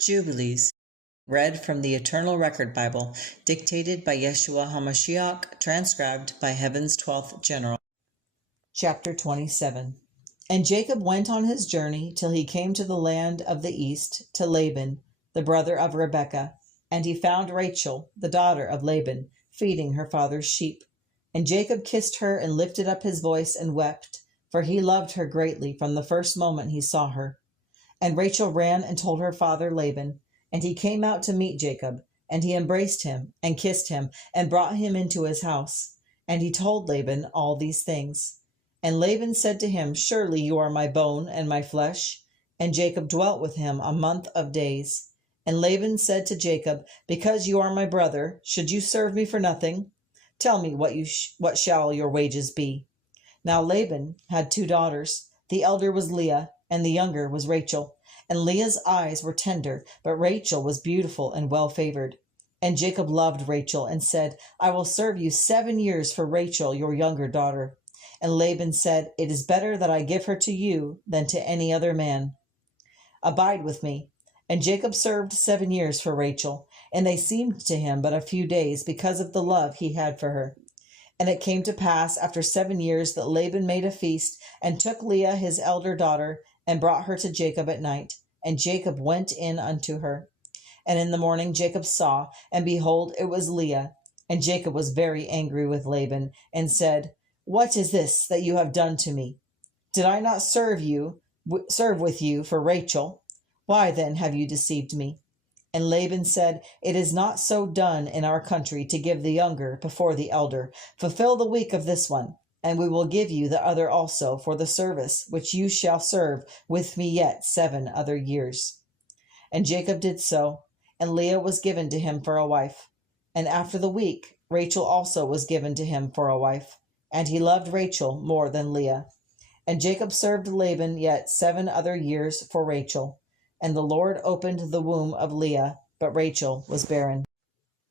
Jubilees, read from the Eternal Record Bible, dictated by Yeshua HaMashiac, transcribed by Heaven's 12th General. Chapter 27. And Jacob went on his journey till he came to the land of the east, to Laban, the brother of Rebekah. And he found Rachel, the daughter of Laban, feeding her father's sheep. And Jacob kissed her and lifted up his voice and wept, for he loved her greatly from the first moment he saw her. And Rachel ran and told her father Laban, and he came out to meet Jacob, and he embraced him and kissed him and brought him into his house. And he told Laban all these things. And Laban said to him, Surely you are my bone and my flesh. And Jacob dwelt with him a month of days. And Laban said to Jacob, Because you are my brother, should you serve me for nothing? Tell me what shall your wages be? Now Laban had 2 daughters. The elder was Leah, and the younger was Rachel. And Leah's eyes were tender, but Rachel was beautiful and well-favored. And Jacob loved Rachel and said, I will serve you 7 years for Rachel, your younger daughter. And Laban said, It is better that I give her to you than to any other man. Abide with me. And Jacob served 7 years for Rachel, and they seemed to him but a few days because of the love he had for her. And it came to pass after 7 years that Laban made a feast, and took Leah his elder daughter, and brought her to Jacob at night. And Jacob went in unto her. And in the morning Jacob saw, and behold, it was Leah. And Jacob was very angry with Laban, and said, What is this that you have done to me? Did I not serve with you for Rachel? Why then have you deceived me? And Laban said, It is not so done in our country to give the younger before the elder. Fulfill the week of this one, and we will give you the other also for the service which you shall serve with me yet 7 other years. And Jacob did so, and Leah was given to him for a wife. And after the week, Rachel also was given to him for a wife, and he loved Rachel more than Leah. And Jacob served Laban yet 7 other years for Rachel. And the Lord opened the womb of Leah, but Rachel was barren.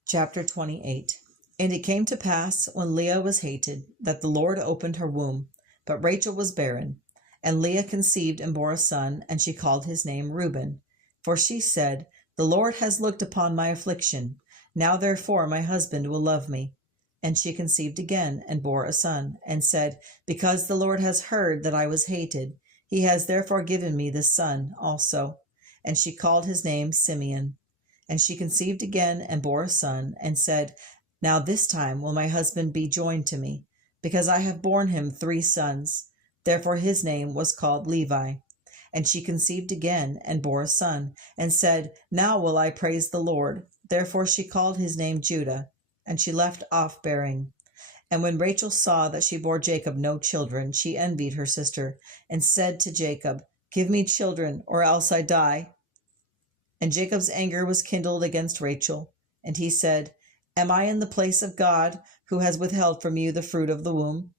Chapter 28. And it came to pass, when Leah was hated, that the Lord opened her womb, but Rachel was barren. And Leah conceived and bore a son, and she called his name Reuben. For she said, The Lord has looked upon my affliction. Now therefore my husband will love me. And she conceived again, and bore a son, and said, Because the Lord has heard that I was hated, he has therefore given me this son also. And she called his name Simeon. And she conceived again, and bore a son, and said, Now this time will my husband be joined to me, because I have borne him 3 sons. Therefore his name was called Levi. And she conceived again, and bore a son, and said, Now will I praise the Lord. Therefore she called his name Judah. And she left off bearing. And when Rachel saw that she bore Jacob no children, she envied her sister, and said to Jacob, Give me children, or else I die. And Jacob's anger was kindled against Rachel, and he said, Am I in the place of God, who has withheld from you the fruit of the womb?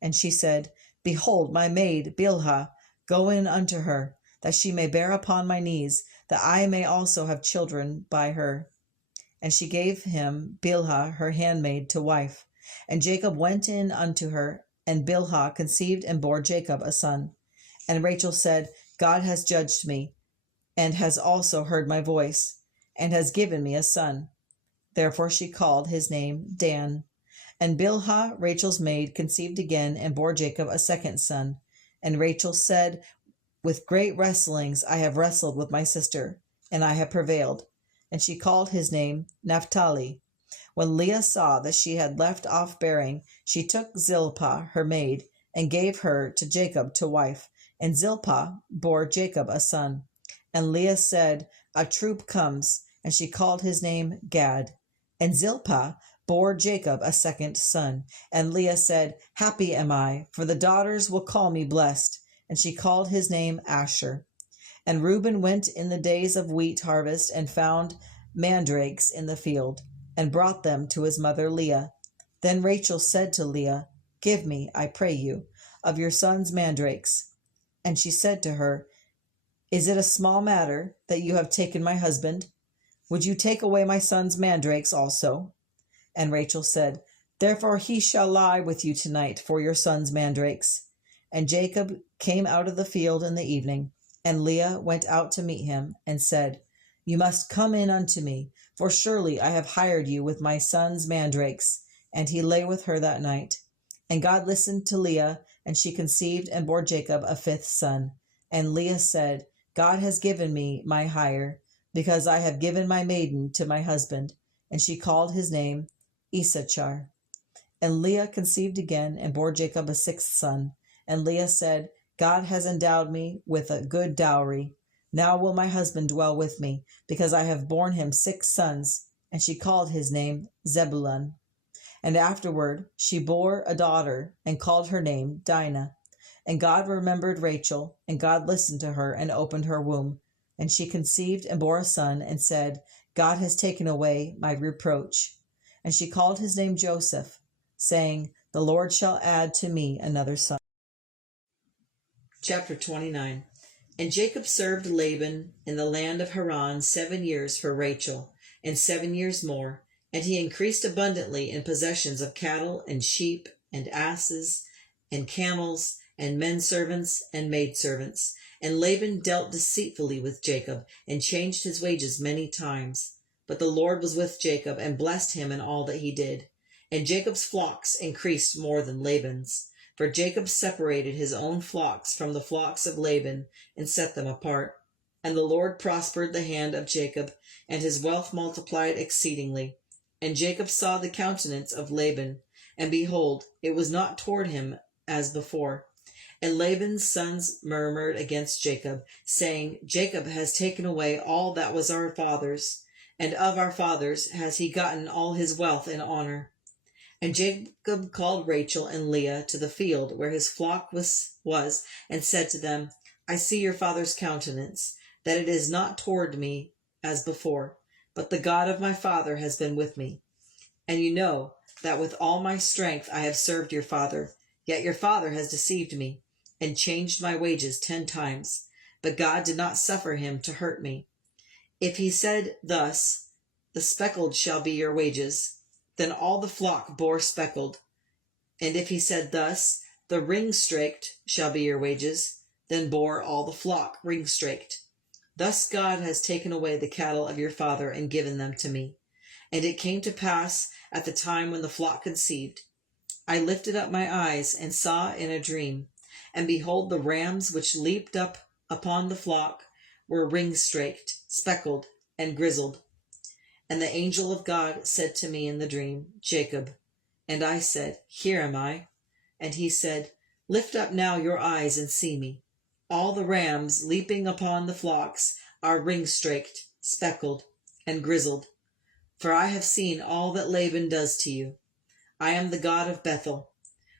And she said, Behold, my maid Bilhah, go in unto her, that she may bear upon my knees, that I may also have children by her. And she gave him Bilhah her handmaid to wife. And Jacob went in unto her, and Bilhah conceived and bore Jacob a son. And Rachel said, God has judged me, and has also heard my voice, and has given me a son. Therefore she called his name Dan. And Bilhah, Rachel's maid, conceived again, and bore Jacob a second son. And Rachel said, With great wrestlings I have wrestled with my sister, and I have prevailed. And she called his name Naphtali. When Leah saw that she had left off bearing, she took Zilpah, her maid, and gave her to Jacob to wife. And Zilpah bore Jacob a son. And Leah said, A troop comes, and she called his name Gad. And Zilpah bore Jacob a second son. And Leah said, Happy am I, for the daughters will call me blessed. And she called his name Asher. And Reuben went in the days of wheat harvest, and found mandrakes in the field, and brought them to his mother Leah. Then Rachel said to Leah, Give me, I pray you, of your son's mandrakes. And she said to her, Is it a small matter that you have taken my husband? Would you take away my son's mandrakes also? And Rachel said, Therefore he shall lie with you tonight for your son's mandrakes. And Jacob came out of the field in the evening, and Leah went out to meet him, and said, You must come in unto me, for surely I have hired you with my son's mandrakes. And he lay with her that night. And God listened to Leah, and she conceived and bore Jacob a fifth son. And Leah said, God has given me my hire, because I have given my maiden to my husband. And she called his name Issachar. And Leah conceived again and bore Jacob a sixth son. And Leah said, God has endowed me with a good dowry. Now will my husband dwell with me, because I have borne him six sons. And she called his name Zebulun. And afterward she bore a daughter, and called her name Dinah. And God remembered Rachel, and God listened to her, and opened her womb. And she conceived and bore a son, and said, God has taken away my reproach. And she called his name Joseph, saying, The Lord shall add to me another son. Chapter 29. And Jacob served Laban in the land of Haran 7 years for Rachel, and 7 years more. And he increased abundantly in possessions of cattle and sheep and asses and camels and men servants and maidservants. And Laban dealt deceitfully with Jacob, and changed his wages many times. But the Lord was with Jacob, and blessed him in all that he did. And Jacob's flocks increased more than Laban's. For Jacob separated his own flocks from the flocks of Laban, and set them apart. And the Lord prospered the hand of Jacob, and his wealth multiplied exceedingly. And Jacob saw the countenance of Laban, and behold, it was not toward him as before. And Laban's sons murmured against Jacob, saying, Jacob has taken away all that was our father's, and of our fathers has he gotten all his wealth and honor. And Jacob called Rachel and Leah to the field where his flock was, and said to them, I see your father's countenance, that it is not toward me as before, but the God of my father has been with me. And you know that with all my strength I have served your father, yet your father has deceived me, and changed my wages 10 times. But God did not suffer him to hurt me. If he said thus, the speckled shall be your wages, then all the flock bore speckled. And if he said thus, the ring-straked shall be your wages, then bore all the flock ring-straked. Thus God has taken away the cattle of your father, and given them to me. And it came to pass at the time when the flock conceived, I lifted up my eyes, and saw in a dream, and behold, the rams which leaped up upon the flock were ring-straked, speckled, and grizzled. And the angel of God said to me in the dream, Jacob. And I said, Here am I. And he said, Lift up now your eyes and see me. All the rams leaping upon the flocks are ring-straked, speckled, and grizzled. For I have seen all that Laban does to you. I am the God of Bethel,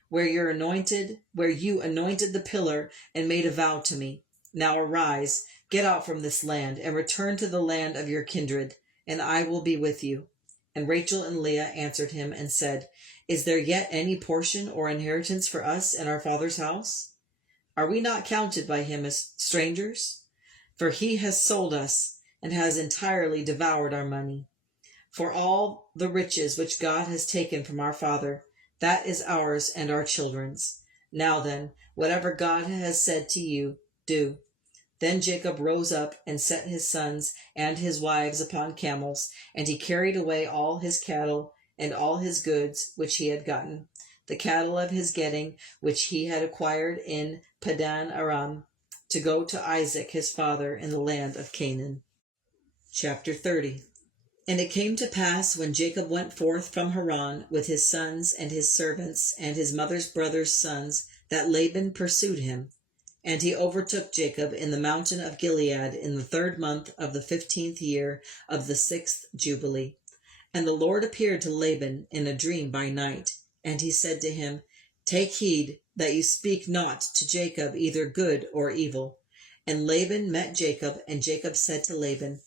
where you anointed the pillar and made a vow to me. Now arise, get out from this land, and return to the land of your kindred, and I will be with you. And Rachel and Leah answered him and said, Is there yet any portion or inheritance for us in our father's house? Are we not counted by him as strangers? For he has sold us, and has entirely devoured our money. For all the riches which God has taken from our father, that is ours and our children's. Now then, whatever God has said to you, do. Then Jacob rose up and set his sons and his wives upon camels, and he carried away all his cattle and all his goods which he had gotten, the cattle of his getting which he had acquired in Padan Aram, to go to Isaac his father in the land of Canaan. Chapter 30. And it came to pass, when Jacob went forth from Haran with his sons and his servants and his mother's brothers' sons, that Laban pursued him. And he overtook Jacob in the mountain of Gilead in the 3rd month of the 15th year of the 6th Jubilee. And the Lord appeared to Laban in a dream by night. And he said to him, Take heed that you speak not to Jacob either good or evil. And Laban met Jacob, and Jacob said to Laban,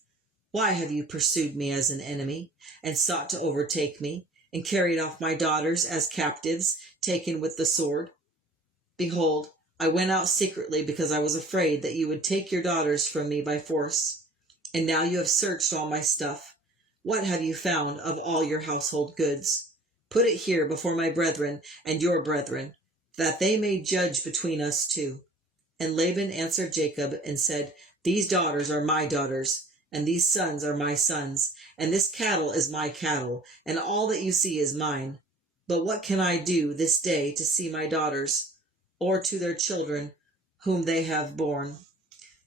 Why have you pursued me as an enemy, and sought to overtake me, and carried off my daughters as captives, taken with the sword? Behold, I went out secretly because I was afraid that you would take your daughters from me by force. And now you have searched all my stuff. What have you found of all your household goods? Put it here before my brethren and your brethren, that they may judge between us two. And Laban answered Jacob and said, These daughters are my daughters, and these sons are my sons, and this cattle is my cattle, and all that you see is mine. But what can I do this day to see my daughters, or to their children whom they have borne?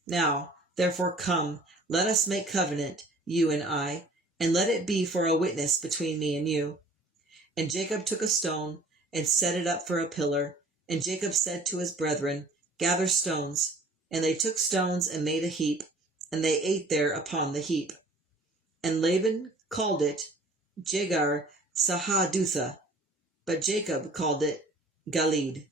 Now, therefore, come, let us make covenant, you and I, and let it be for a witness between me and you." And Jacob took a stone and set it up for a pillar. And Jacob said to his brethren, "Gather stones." And they took stones and made a heap, and they ate there upon the heap. And Laban called it Jegar Sahadutha, but Jacob called it Galeed.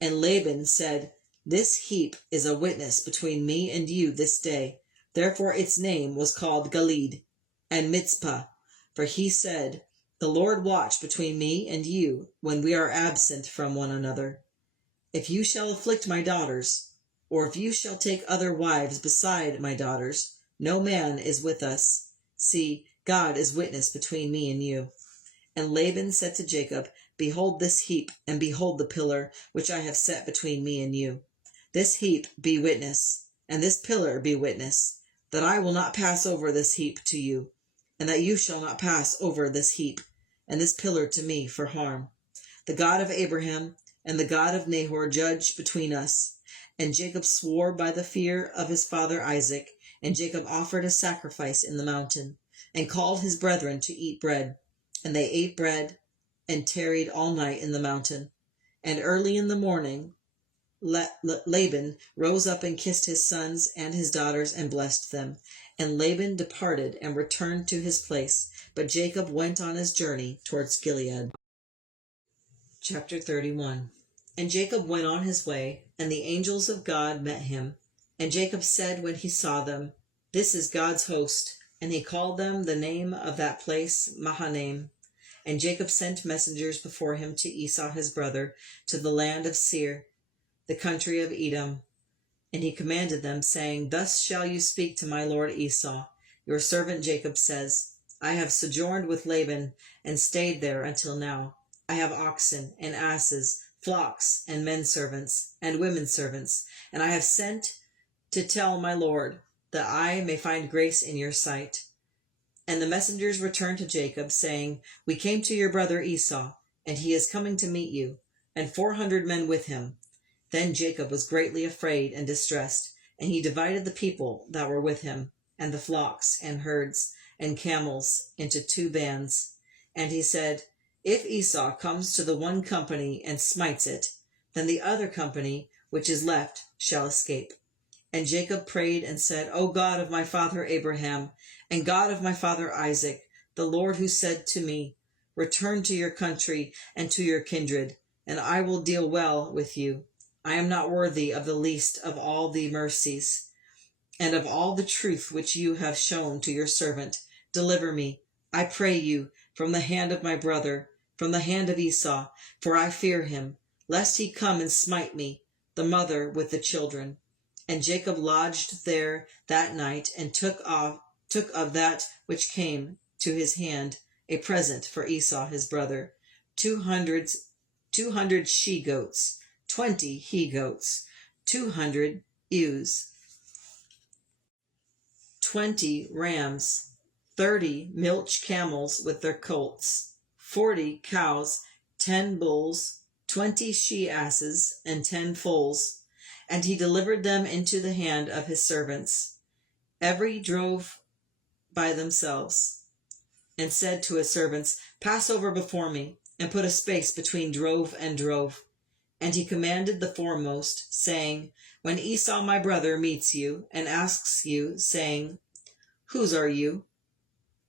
And Laban said, "This heap is a witness between me and you this day." Therefore its name was called Galeed. And Mitzpah, for he said, "The Lord watch between me and you when we are absent from one another. If you shall afflict my daughters, or if you shall take other wives beside my daughters, no man is with us. See, God is witness between me and you." And Laban said to Jacob, "Behold this heap, and behold the pillar which I have set between me and you. This heap be witness, and this pillar be witness, that I will not pass over this heap to you, and that you shall not pass over this heap and this pillar to me for harm. The God of Abraham and the God of Nahor judge between us." And Jacob swore by the fear of his father Isaac, and Jacob offered a sacrifice in the mountain, and called his brethren to eat bread. And they ate bread, and tarried all night in the mountain. And early in the morning Laban rose up and kissed his sons and his daughters and blessed them. And Laban departed and returned to his place, but Jacob went on his journey towards Gilead. Chapter 31. And Jacob went on his way, and the angels of God met him. And Jacob said when he saw them, "This is God's host." And he called them the name of that place Mahanaim. And Jacob sent messengers before him to Esau his brother, to the land of Seir, the country of Edom. And he commanded them, saying, "Thus shall you speak to my lord Esau. Your servant Jacob says, I have sojourned with Laban, and stayed there until now. I have oxen and asses, flocks and men servants and women servants, and I have sent to tell my lord, that I may find grace in your sight." And the messengers returned to Jacob, saying, "We came to your brother Esau, and he is coming to meet you, and 400 men with him." Then Jacob was greatly afraid and distressed, and he divided the people that were with him, and the flocks and herds and camels, into 2 bands. And he said, "If Esau comes to the one company and smites it, then the other company which is left shall escape." And Jacob prayed and said, "O God of my father Abraham, and God of my father Isaac, the Lord who said to me, 'Return to your country and to your kindred, and I will deal well with you.' I am not worthy of the least of all the mercies and of all the truth which you have shown to your servant. Deliver me, I pray you, from the hand of my brother, from the hand of Esau, for I fear him, lest he come and smite me, the mother with the children." And Jacob lodged there that night, and took of that which came to his hand a present for Esau his brother, 200 she-goats, 20 he-goats, 200 ewes, 20 rams, 30 milch camels with their colts, 40 cows, 10 bulls, 20 she-asses, and 10 foals. And he delivered them into the hand of his servants. Every drove by themselves, and said to his servants, "Pass over before me, and put a space between drove and drove." And he commanded the foremost, saying, "When Esau my brother meets you, and asks you, saying, 'Whose are you?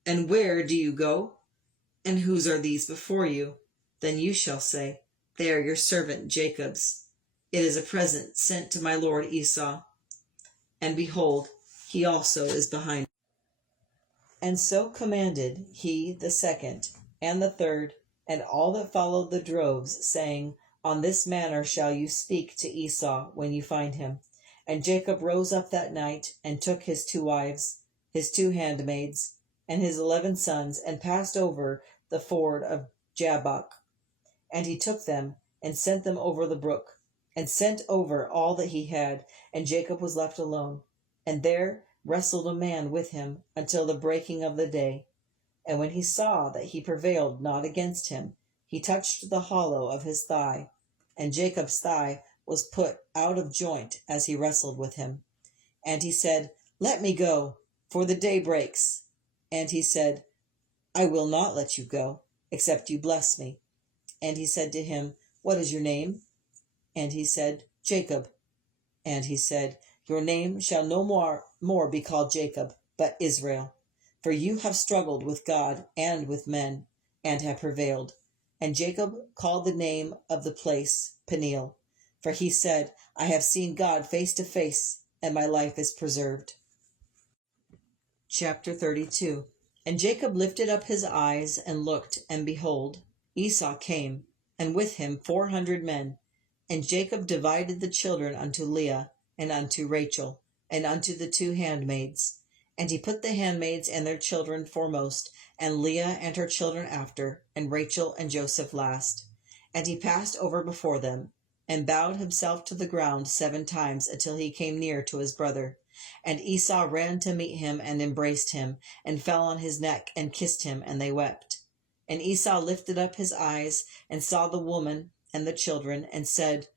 And where do you go? And whose are these before you?' then you shall say, 'They are your servant Jacob's. It is a present sent to my lord Esau. And behold, he also is behind." And so commanded he the second and the third, and all that followed the droves, saying, "On this manner shall you speak to Esau when you find him." And Jacob rose up that night, and took his 2 wives, his 2 handmaids, and his 11 sons, and passed over the ford of Jabbok. And he took them, and sent them over the brook, and sent over all that he had, and Jacob was left alone. And there wrestled a man with him until the breaking of the day. And when he saw that he prevailed not against him, he touched the hollow of his thigh. And Jacob's thigh was put out of joint as he wrestled with him. And he said, Let me go, for the day breaks. And he said, I will not let you go, except you bless me. And he said to him, What is your name? And he said, Jacob. And he said, Your name shall no more be called Jacob, but Israel. For you have struggled with God and with men, and have prevailed. And Jacob called the name of the place Peniel, for he said, I have seen God face to face, and my life is preserved. Chapter 32. And Jacob lifted up his eyes and looked, and behold, Esau came, and with him 400 men. And Jacob divided the children unto Leah, and unto Rachel, and unto the 2 handmaids. And he put the handmaids and their children foremost, and Leah and her children after, and Rachel and Joseph last. And he passed over before them, and bowed himself to the ground 7 times until he came near to his brother. And Esau ran to meet him and embraced him, and fell on his neck and kissed him, and they wept. And Esau lifted up his eyes and saw the woman and the children, and said,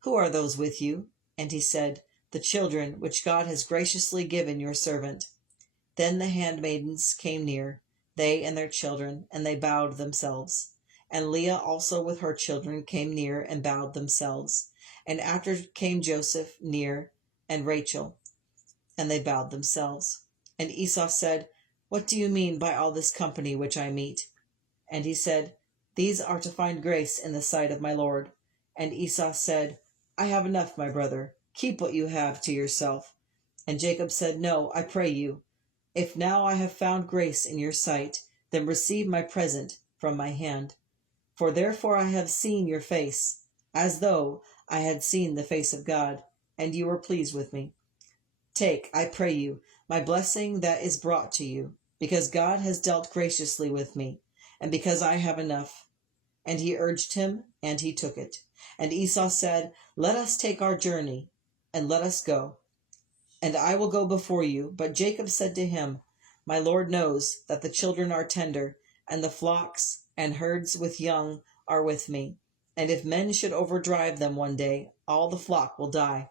Who are those with you? And he said, The children which God has graciously given your servant. Then the handmaidens came near, they and their children, and they bowed themselves. And Leah also with her children came near and bowed themselves. And after came Joseph near, and Rachel, and they bowed themselves. And Esau said, What do you mean by all this company which I meet? And he said, These are to find grace in the sight of my Lord. And Esau said, I have enough, my brother. Keep what you have to yourself. And Jacob said, No, I pray you. If now I have found grace in your sight, then receive my present from my hand. For therefore I have seen your face, as though I had seen the face of God, and you were pleased with me. Take, I pray you, my blessing that is brought to you, because God has dealt graciously with me, and because I have enough. And he urged him, and he took it. And Esau said, Let us take our journey, and let us go. And I will go before you. But Jacob said to him, My Lord knows that the children are tender, and the flocks and herds with young are with me. And if men should overdrive them one day, all the flock will die.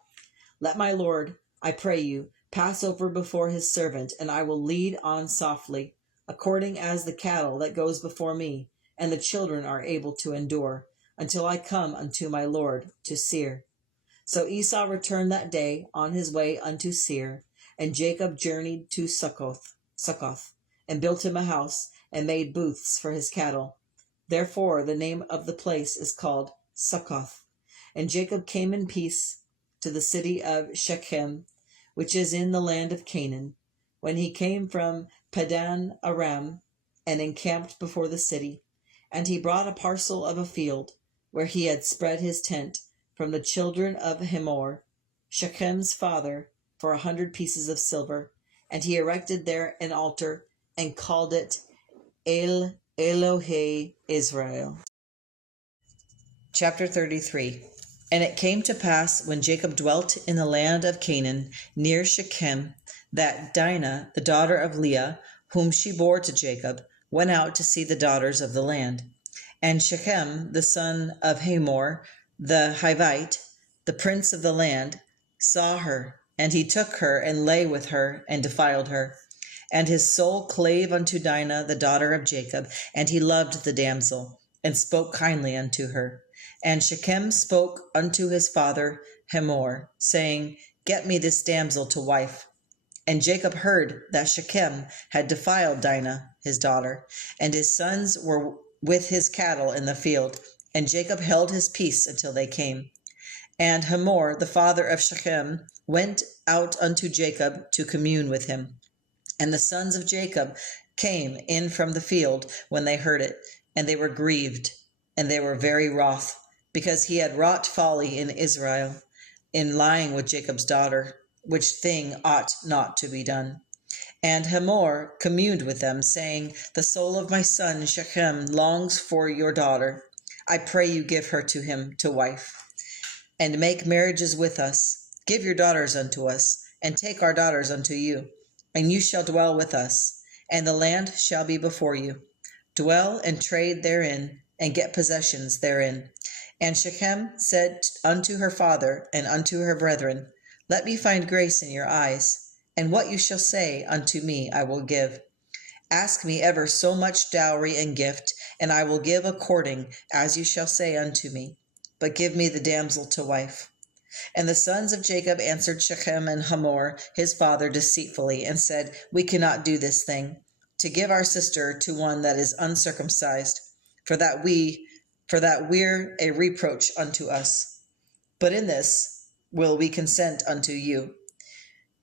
Let my Lord, I pray you, pass over before his servant, and I will lead on softly, according as the cattle that goes before me, and the children are able to endure, until I come unto my Lord to Seir. So Esau returned that day on his way unto Seir, and Jacob journeyed to Succoth, and built him a house, and made booths for his cattle. Therefore the name of the place is called Succoth. And Jacob came in peace to the city of Shechem, which is in the land of Canaan, when he came from Padan Aram, and encamped before the city. And he brought a parcel of a field, where he had spread his tent, from the children of Hamor, Shechem's father, for 100 pieces of silver. And he erected there an altar, and called it El Elohe Israel. Chapter 33. And it came to pass, when Jacob dwelt in the land of Canaan, near Shechem, that Dinah, the daughter of Leah, whom she bore to Jacob, went out to see the daughters of the land. And Shechem, the son of Hamor, the Hivite, the prince of the land, saw her, and he took her, and lay with her, and defiled her. And his soul clave unto Dinah, the daughter of Jacob, and he loved the damsel, and spoke kindly unto her. And Shechem spoke unto his father Hamor, saying, Get me this damsel to wife. And Jacob heard that Shechem had defiled Dinah, his daughter, and his sons were with his cattle in the field. And Jacob held his peace until they came. And Hamor, the father of Shechem, went out unto Jacob to commune with him. And the sons of Jacob came in from the field when they heard it, and they were grieved, and they were very wroth, because he had wrought folly in Israel, in lying with Jacob's daughter, which thing ought not to be done. And Hamor communed with them, saying, The soul of my son Shechem longs for your daughter. I pray you give her to him to wife, and make marriages with us. Give your daughters unto us, and take our daughters unto you. and you shall dwell with us, and the land shall be before you. Dwell and trade therein, and get possessions therein. And Shechem said unto her father and unto her brethren, Let me find grace in your eyes, and what you shall say unto me I will give. Ask me ever so much dowry and gift, and I will give according as you shall say unto me. But give me the damsel to wife. And the sons of Jacob answered Shechem and Hamor his father deceitfully, and said, We cannot do this thing, to give our sister to one that is uncircumcised, for that we're a reproach unto us. But in this will we consent unto you,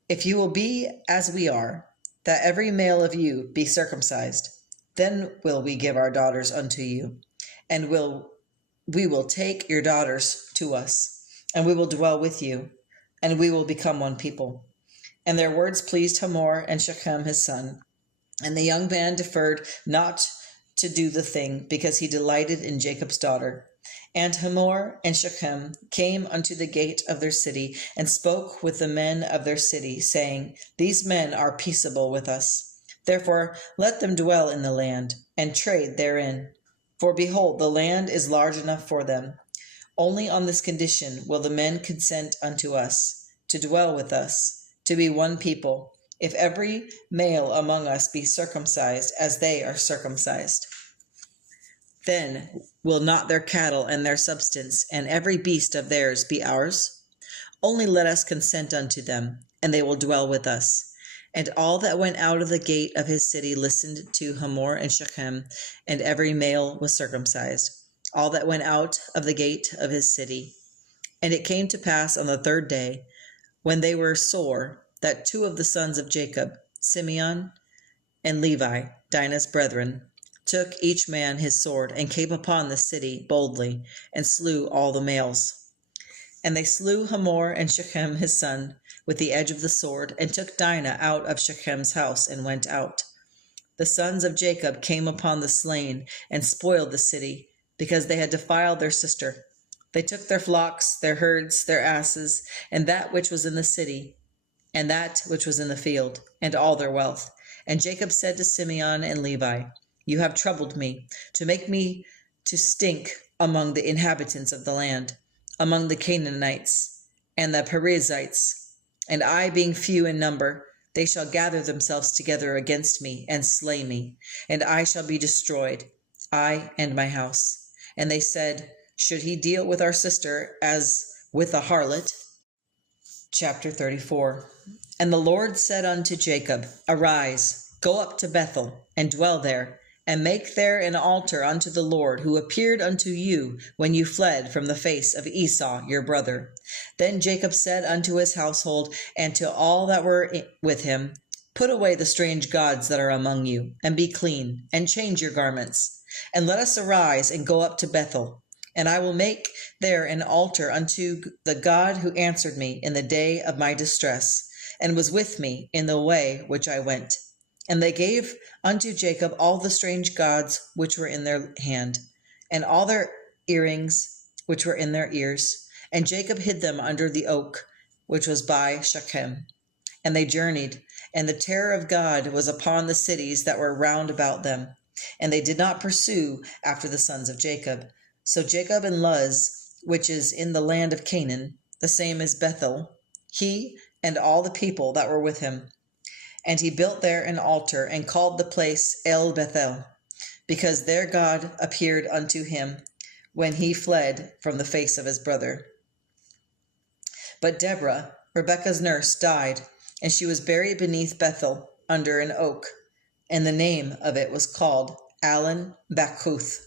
if you will be as we are, that every male of you be circumcised. Then will we give our daughters unto you, and we will take your daughters to us, and we will dwell with you, and we will become one people. And their words pleased Hamor and Shechem his son. And the young man deferred not to do the thing, because he delighted in Jacob's daughter. And Hamor and Shechem came unto the gate of their city, and spoke with the men of their city, saying, These men are peaceable with us. Therefore let them dwell in the land, and trade therein. For behold, the land is large enough for them. Only on this condition will the men consent unto us, to dwell with us, to be one people, if every male among us be circumcised as they are circumcised. Then will not their cattle and their substance and every beast of theirs be ours? Only let us consent unto them, and they will dwell with us. And all that went out of the gate of his city listened to Hamor and Shechem, and every male was circumcised. All that went out of the gate of his city. And it came to pass on the third day, when they were sore, that two of the sons of Jacob, Simeon and Levi, Dinah's brethren, took each man his sword, and came upon the city boldly, and slew all the males. And they slew Hamor and Shechem his son with the edge of the sword, and took Dinah out of Shechem's house, and went out. The sons of Jacob came upon the slain, and spoiled the city, because they had defiled their sister. They took their flocks, their herds, their asses, and that which was in the city, and that which was in the field, and all their wealth. And Jacob said to Simeon and Levi, You have troubled me, to make me to stink among the inhabitants of the land, among the Canaanites and the Perizzites. And I, being few in number, they shall gather themselves together against me, and slay me, and I shall be destroyed, I and my house. And they said, Should he deal with our sister as with a harlot? Chapter 34. And the Lord said unto Jacob, Arise, go up to Bethel, and dwell there, and make there an altar unto the Lord, who appeared unto you when you fled from the face of Esau your brother. Then Jacob said unto his household, and to all that were with him, Put away the strange gods that are among you, and be clean, and change your garments. And let us arise and go up to Bethel, and I will make there an altar unto the God who answered me in the day of my distress, and was with me in the way which I went. And they gave unto Jacob all the strange gods which were in their hand, and all their earrings which were in their ears. And Jacob hid them under the oak which was by Shechem. And they journeyed, and the terror of God was upon the cities that were round about them. And they did not pursue after the sons of Jacob. So Jacob in Luz, which is in the land of Canaan, the same as Bethel, he and all the people that were with him. And he built there an altar, and called the place El Bethel, because there God appeared unto him when he fled from the face of his brother. But Deborah, Rebekah's nurse, died, and she was buried beneath Bethel under an oak, and the name of it was called Allen Bachuth.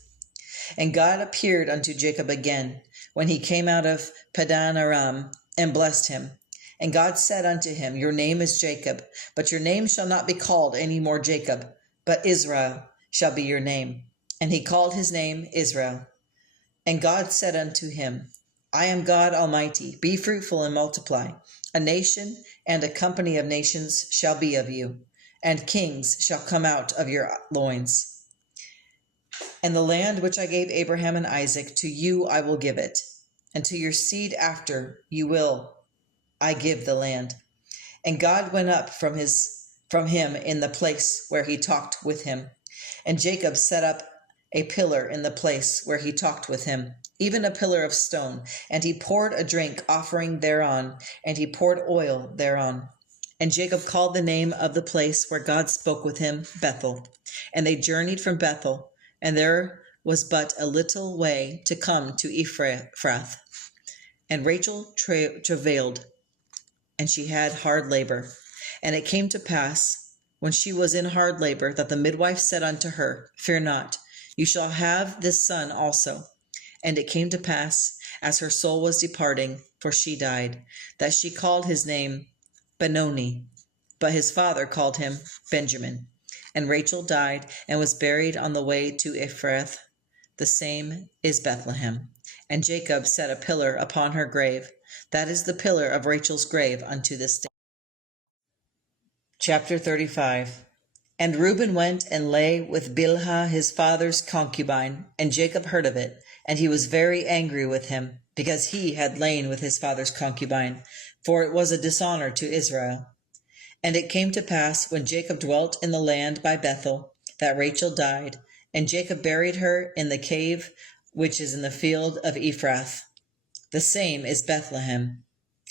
And God appeared unto Jacob again, when he came out of Padan Aram, and blessed him. And God said unto him, Your name is Jacob, but your name shall not be called any more Jacob, but Israel shall be your name. And he called his name Israel. And God said unto him, I am God Almighty, be fruitful and multiply. A nation and a company of nations shall be of you, and kings shall come out of your loins. And the land which I gave Abraham and Isaac, to you I will give it, and to your seed after you will I give the land. And God went up from his from him in the place where he talked with him. And Jacob set up a pillar in the place where he talked with him, even a pillar of stone, and he poured a drink offering thereon, and he poured oil thereon. And Jacob called the name of the place where God spoke with him Bethel. And they journeyed from Bethel, and there was but a little way to come to Ephrath. And Rachel travailed, and she had hard labor. And it came to pass, when she was in hard labor, that the midwife said unto her, Fear not, you shall have this son also. And it came to pass, as her soul was departing, for she died, that she called his name Benoni, but his father called him Benjamin. And Rachel died, and was buried on the way to Ephrath. The same is Bethlehem. And Jacob set a pillar upon her grave. That is the pillar of Rachel's grave unto this day. Chapter 35. And Reuben went and lay with Bilhah his father's concubine, and Jacob heard of it, and he was very angry with him, because he had lain with his father's concubine, for it was a dishonor to Israel. And it came to pass, when Jacob dwelt in the land by Bethel, that Rachel died, and Jacob buried her in the cave which is in the field of Ephrath. The same is Bethlehem.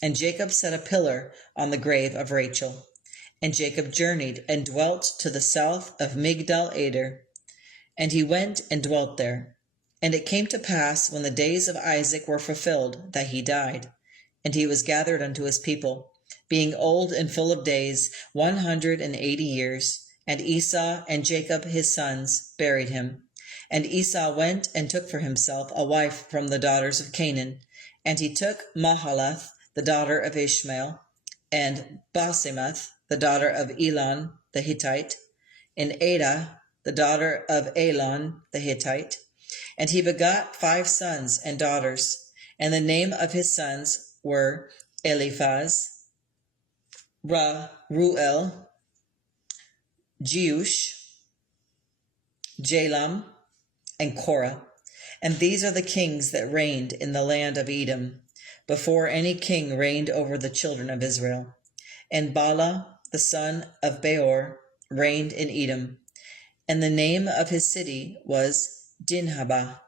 And Jacob set a pillar on the grave of Rachel. And Jacob journeyed and dwelt to the south of Migdal Eder. And he went and dwelt there. And it came to pass, when the days of Isaac were fulfilled, that he died. And he was gathered unto his people, being old and full of days, 180 years. And Esau and Jacob his sons buried him. And Esau went and took for himself a wife from the daughters of Canaan. And he took Mahalath, the daughter of Ishmael, and Basemath, the daughter of Elon the Hittite, and Adah, the daughter of Elon the Hittite. And he begot 5 sons and daughters. And the name of his sons were Eliphaz, Ruel, Jeush, Jalam, and Korah. And these are the kings that reigned in the land of Edom, before any king reigned over the children of Israel. And Bala, the son of Beor, reigned in Edom, and the name of his city was Dinhabah.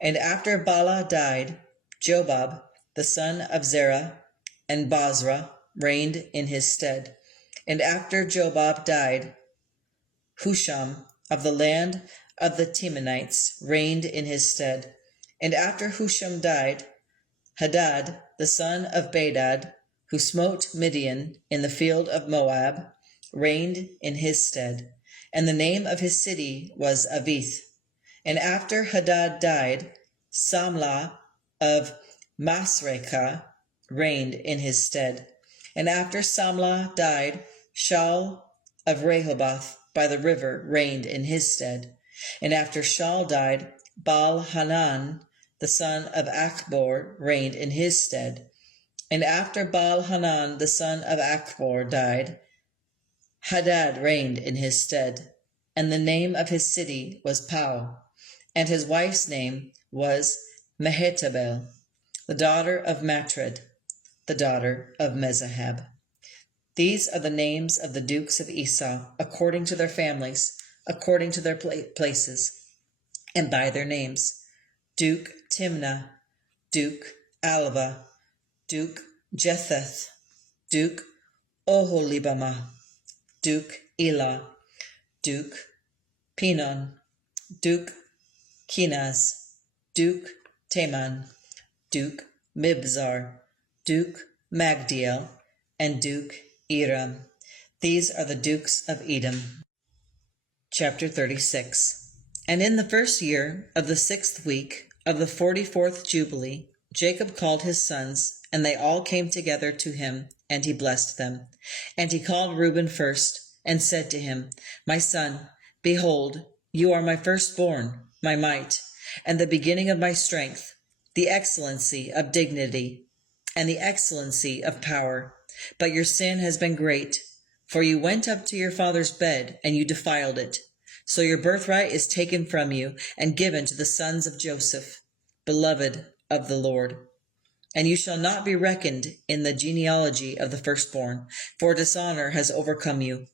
And after Bala died, Jobab, the son of Zerah, and Basra reigned in his stead. And after Jobab died, Husham of the land of the Temanites reigned in his stead. And after Husham died, Hadad, the son of Bedad, who smote Midian in the field of Moab, reigned in his stead. And the name of his city was Avith. And after Hadad died, Samlah of Masrekah reigned in his stead. And after Samlah died, Shaul of Rehoboth by the river reigned in his stead. And after Shaul died, Baal-Hanan, the son of Achbor, reigned in his stead. And after Baal-Hanan, the son of Achbor, died, Hadad reigned in his stead. And the name of his city was Pau. And his wife's name was Mehetabel, the daughter of Matred, the daughter of Mezahab. These are the names of the dukes of Esau, according to their families, according to their places, and by their names: Duke Timnah, Duke Alva, Duke Jetheth, Duke Oholibamah, Duke Elah, Duke Pinon, Duke Kenaz, Duke Teman, Duke Mibzar, Duke Magdiel, and Duke Eram. These are the dukes of Edom. Chapter 36. And in the first year of the 6th week of the 44th Jubilee, Jacob called his sons, and they all came together to him, and he blessed them. And he called Reuben first, and said to him, My son, behold, you are my firstborn, my might, and the beginning of my strength, the excellency of dignity, and the excellency of power. But your sin has been great, for you went up to your father's bed, and you defiled it. So your birthright is taken from you, and given to the sons of Joseph, beloved of the Lord. And you shall not be reckoned in the genealogy of the firstborn, for dishonor has overcome you.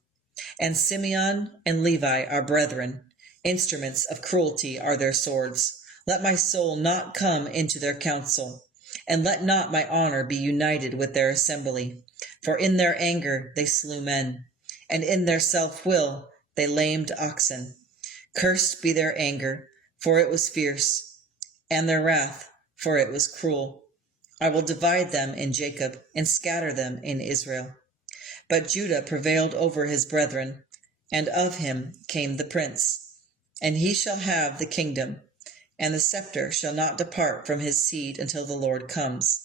And Simeon and Levi are brethren. Instruments of cruelty are their swords. Let my soul not come into their council, and let not my honor be united with their assembly. For in their anger they slew men, and in their self-will they lamed oxen. Cursed be their anger, for it was fierce, and their wrath, for it was cruel. I will divide them in Jacob, and scatter them in Israel. But Judah prevailed over his brethren, and of him came the prince. And he shall have the kingdom, and the scepter shall not depart from his seed until the Lord comes.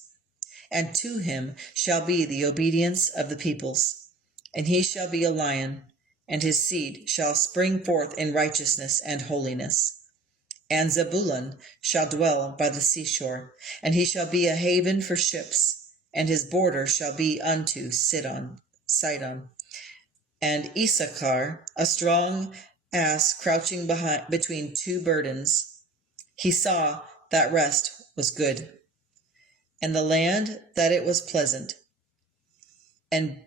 And to him shall be the obedience of the peoples. And he shall be a lion, and his seed shall spring forth in righteousness and holiness. And Zebulun shall dwell by the seashore, and he shall be a haven for ships, and his border shall be unto Sidon. And Issachar, a strong ass crouching between two burdens, he saw that rest was good, and the land that it was pleasant, and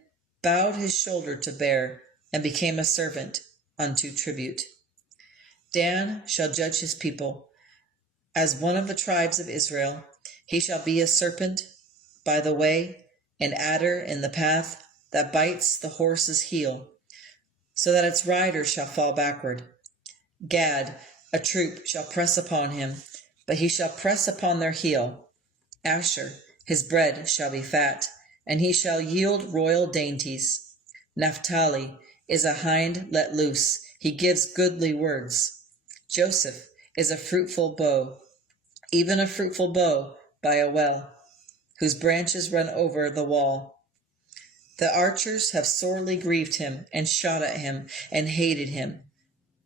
bowed his shoulder to bear, and became a servant unto tribute. Dan shall judge his people as one of the tribes of Israel. He shall be a serpent by the way, an adder in the path, that bites the horse's heel, so that its rider shall fall backward. Gad, a troop shall press upon him, but he shall press upon their heel. Asher, his bread shall be fat, and he shall yield royal dainties. Naphtali is a hind let loose, he gives goodly words. Joseph is a fruitful bow, even a fruitful bow by a well, whose branches run over the wall. The archers have sorely grieved him, and shot at him, and hated him.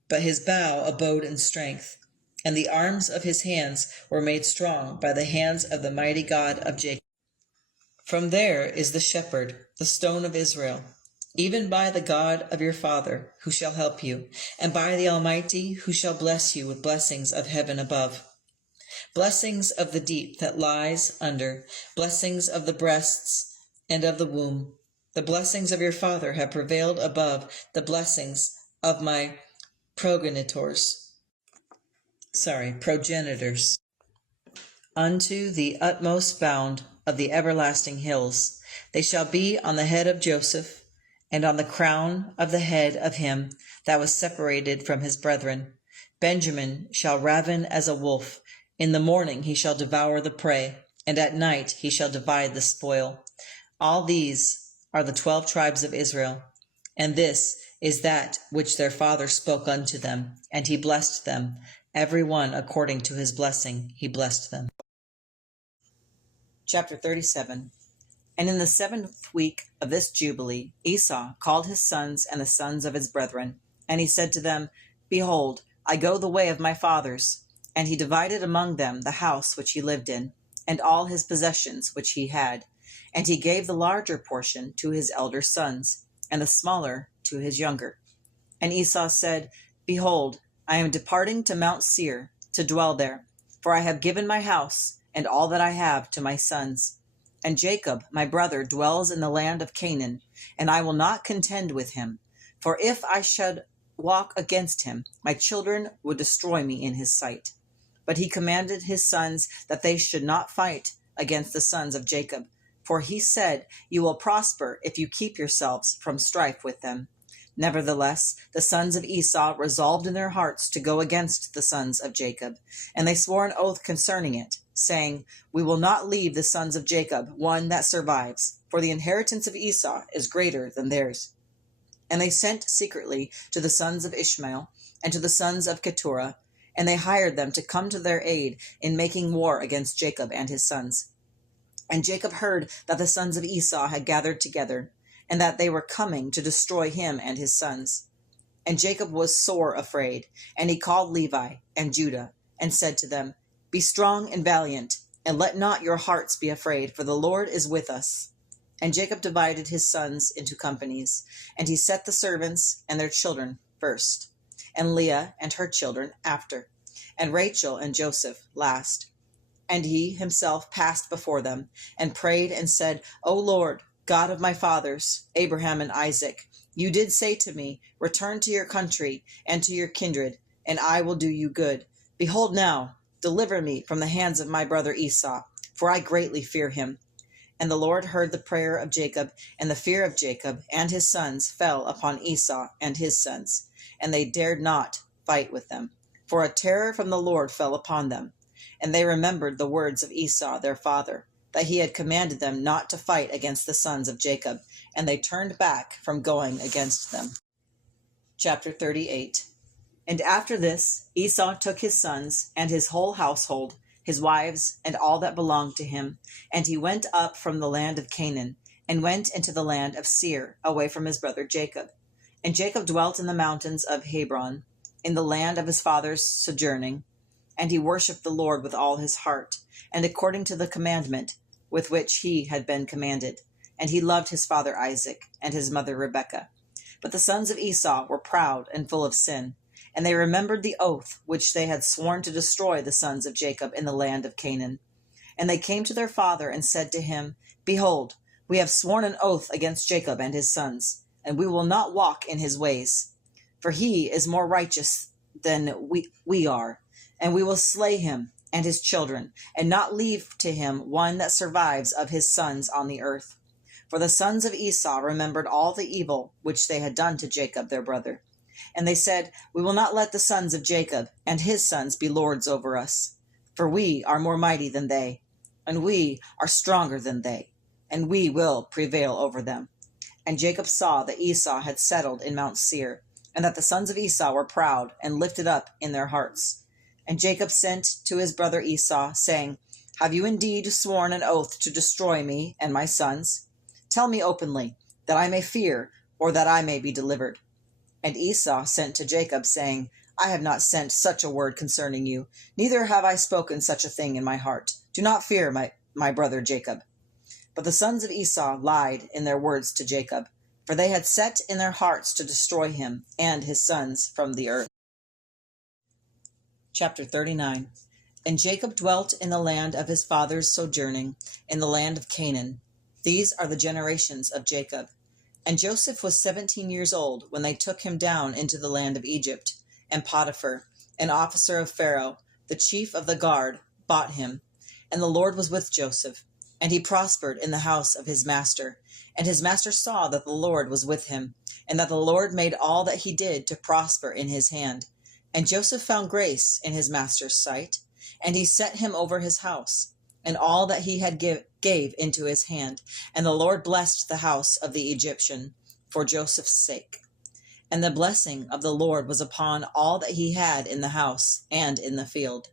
But his bow abode in strength, and the arms of his hands were made strong by the hands of the mighty God of Jacob. From there is the shepherd, the stone of Israel, even by the God of your father, who shall help you, and by the Almighty, who shall bless you with blessings of heaven above, blessings of the deep that lies under, blessings of the breasts and of the womb. The blessings of your father have prevailed above the blessings of my progenitors, unto the utmost bound of the everlasting hills. They shall be on the head of Joseph, and on the crown of the head of him that was separated from his brethren. Benjamin shall raven as a wolf. In the morning he shall devour the prey, and at night he shall divide the spoil. All these are the 12 tribes of Israel, and this is that which their father spoke unto them, and he blessed them, every one according to his blessing he blessed them. Chapter 37. And in the 7th week of this Jubilee, Esau called his sons and the sons of his brethren, and he said to them, Behold, I go the way of my fathers. And he divided among them the house which he lived in, and all his possessions which he had. And he gave the larger portion to his elder sons, and the smaller to his younger. And Esau said, Behold, I am departing to Mount Seir, to dwell there, for I have given my house and all that I have to my sons. And Jacob, my brother, dwells in the land of Canaan, and I will not contend with him. For if I should walk against him, my children would destroy me in his sight. But he commanded his sons that they should not fight against the sons of Jacob. For he said, You will prosper if you keep yourselves from strife with them. Nevertheless, the sons of Esau resolved in their hearts to go against the sons of Jacob. And they swore an oath concerning it, saying, We will not leave the sons of Jacob one that survives, for the inheritance of Esau is greater than theirs. And they sent secretly to the sons of Ishmael and to the sons of Keturah, and they hired them to come to their aid in making war against Jacob and his sons. And Jacob heard that the sons of Esau had gathered together, and that they were coming to destroy him and his sons. And Jacob was sore afraid, and he called Levi and Judah, and said to them, Be strong and valiant, and let not your hearts be afraid, for the Lord is with us. And Jacob divided his sons into companies, and he set the servants and their children first, and Leah and her children after, and Rachel and Joseph last. And he himself passed before them, and prayed and said, O Lord, God of my fathers, Abraham and Isaac, You did say to me, return to your country and to your kindred, and I will do you good. Behold now, deliver me from the hands of my brother Esau, for I greatly fear him. And the Lord heard the prayer of Jacob, and the fear of Jacob and his sons fell upon Esau and his sons, and they dared not fight with them, for a terror from the Lord fell upon them. And they remembered the words of Esau their father, that he had commanded them not to fight against the sons of Jacob, and they turned back from going against them. Chapter 38. And after this Esau took his sons and his whole household, his wives, and all that belonged to him, and he went up from the land of Canaan, and went into the land of Seir, away from his brother Jacob. And Jacob dwelt in the mountains of Hebron, in the land of his father's sojourning, and he worshipped the Lord with all his heart, and according to the commandment with which he had been commanded. And he loved his father Isaac, and his mother Rebekah. But the sons of Esau were proud and full of sin, and they remembered the oath which they had sworn to destroy the sons of Jacob in the land of Canaan. And they came to their father and said to him, Behold, we have sworn an oath against Jacob and his sons, and we will not walk in his ways. For he is more righteous than we are, and we will slay him and his children, and not leave to him one that survives of his sons on the earth. For the sons of Esau remembered all the evil which they had done to Jacob their brother. And they said, We will not let the sons of Jacob and his sons be lords over us. For we are more mighty than they, and we are stronger than they, and we will prevail over them. And Jacob saw that Esau had settled in Mount Seir, and that the sons of Esau were proud and lifted up in their hearts. And Jacob sent to his brother Esau, saying, Have you indeed sworn an oath to destroy me and my sons? Tell me openly, that I may fear, or that I may be delivered. And Esau sent to Jacob, saying, I have not sent such a word concerning you, neither have I spoken such a thing in my heart. Do not fear, my brother Jacob. But the sons of Esau lied in their words to Jacob, for they had set in their hearts to destroy him and his sons from the earth. Chapter 39. And Jacob dwelt in the land of his father's sojourning, in the land of Canaan. These are the generations of Jacob. And Joseph was 17 years old when they took him down into the land of Egypt. And Potiphar, an officer of Pharaoh, the chief of the guard, bought him. And the Lord was with Joseph, and he prospered in the house of his master. And his master saw that the Lord was with him, and that the Lord made all that he did to prosper in his hand. And Joseph found grace in his master's sight, and he set him over his house, and all that he had gave into his hand. And the Lord blessed the house of the Egyptian for Joseph's sake. And the blessing of the Lord was upon all that he had in the house and in the field.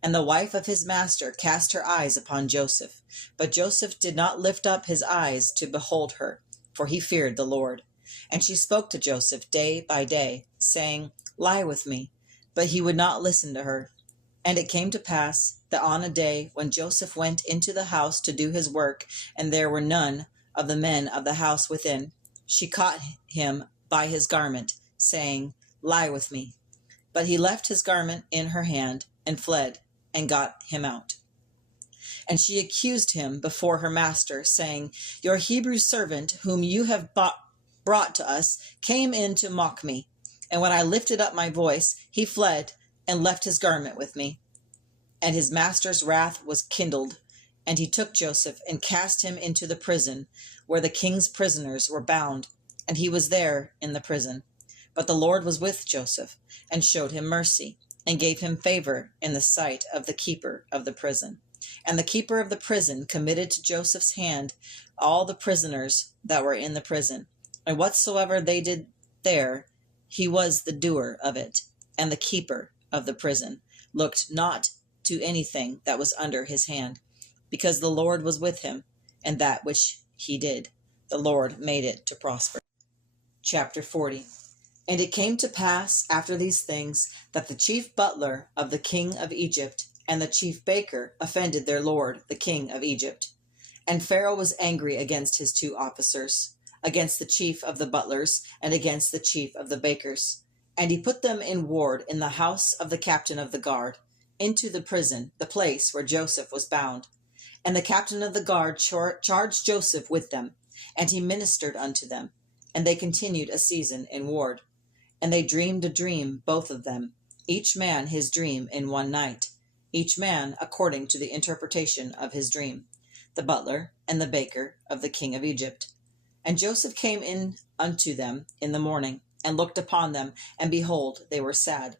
And the wife of his master cast her eyes upon Joseph, but Joseph did not lift up his eyes to behold her, for he feared the Lord. And she spoke to Joseph day by day, saying, Lie with me. But he would not listen to her. And it came to pass that on a day when Joseph went into the house to do his work, and there were none of the men of the house within, she caught him by his garment, saying, Lie with me. But he left his garment in her hand, and fled, and got him out. And she accused him before her master, saying, Your Hebrew servant, whom you have brought to us, came in to mock me. And when I lifted up my voice, he fled, and left his garment with me. And his master's wrath was kindled, and he took Joseph and cast him into the prison, where the king's prisoners were bound, and he was there in the prison. But the Lord was with Joseph, and showed him mercy, and gave him favor in the sight of the keeper of the prison. And the keeper of the prison committed to Joseph's hand all the prisoners that were in the prison, and whatsoever they did there, he was the doer of it. And the keeper of the prison looked not to anything that was under his hand, because the Lord was with him, and that which he did, the Lord made it to prosper. Chapter 40. And it came to pass after these things that the chief butler of the king of Egypt and the chief baker offended their lord, the king of Egypt. And Pharaoh was angry against his two officers, against the chief of the butlers, and against the chief of the bakers. And he put them in ward in the house of the captain of the guard, into the prison, the place where Joseph was bound. And the captain of the guard charged Joseph with them, and he ministered unto them. and they continued a season in ward. And they dreamed a dream, both of them, each man his dream in one night, each man according to the interpretation of his dream, the butler and the baker of the king of Egypt. And Joseph came in unto them in the morning, and looked upon them, and behold, they were sad.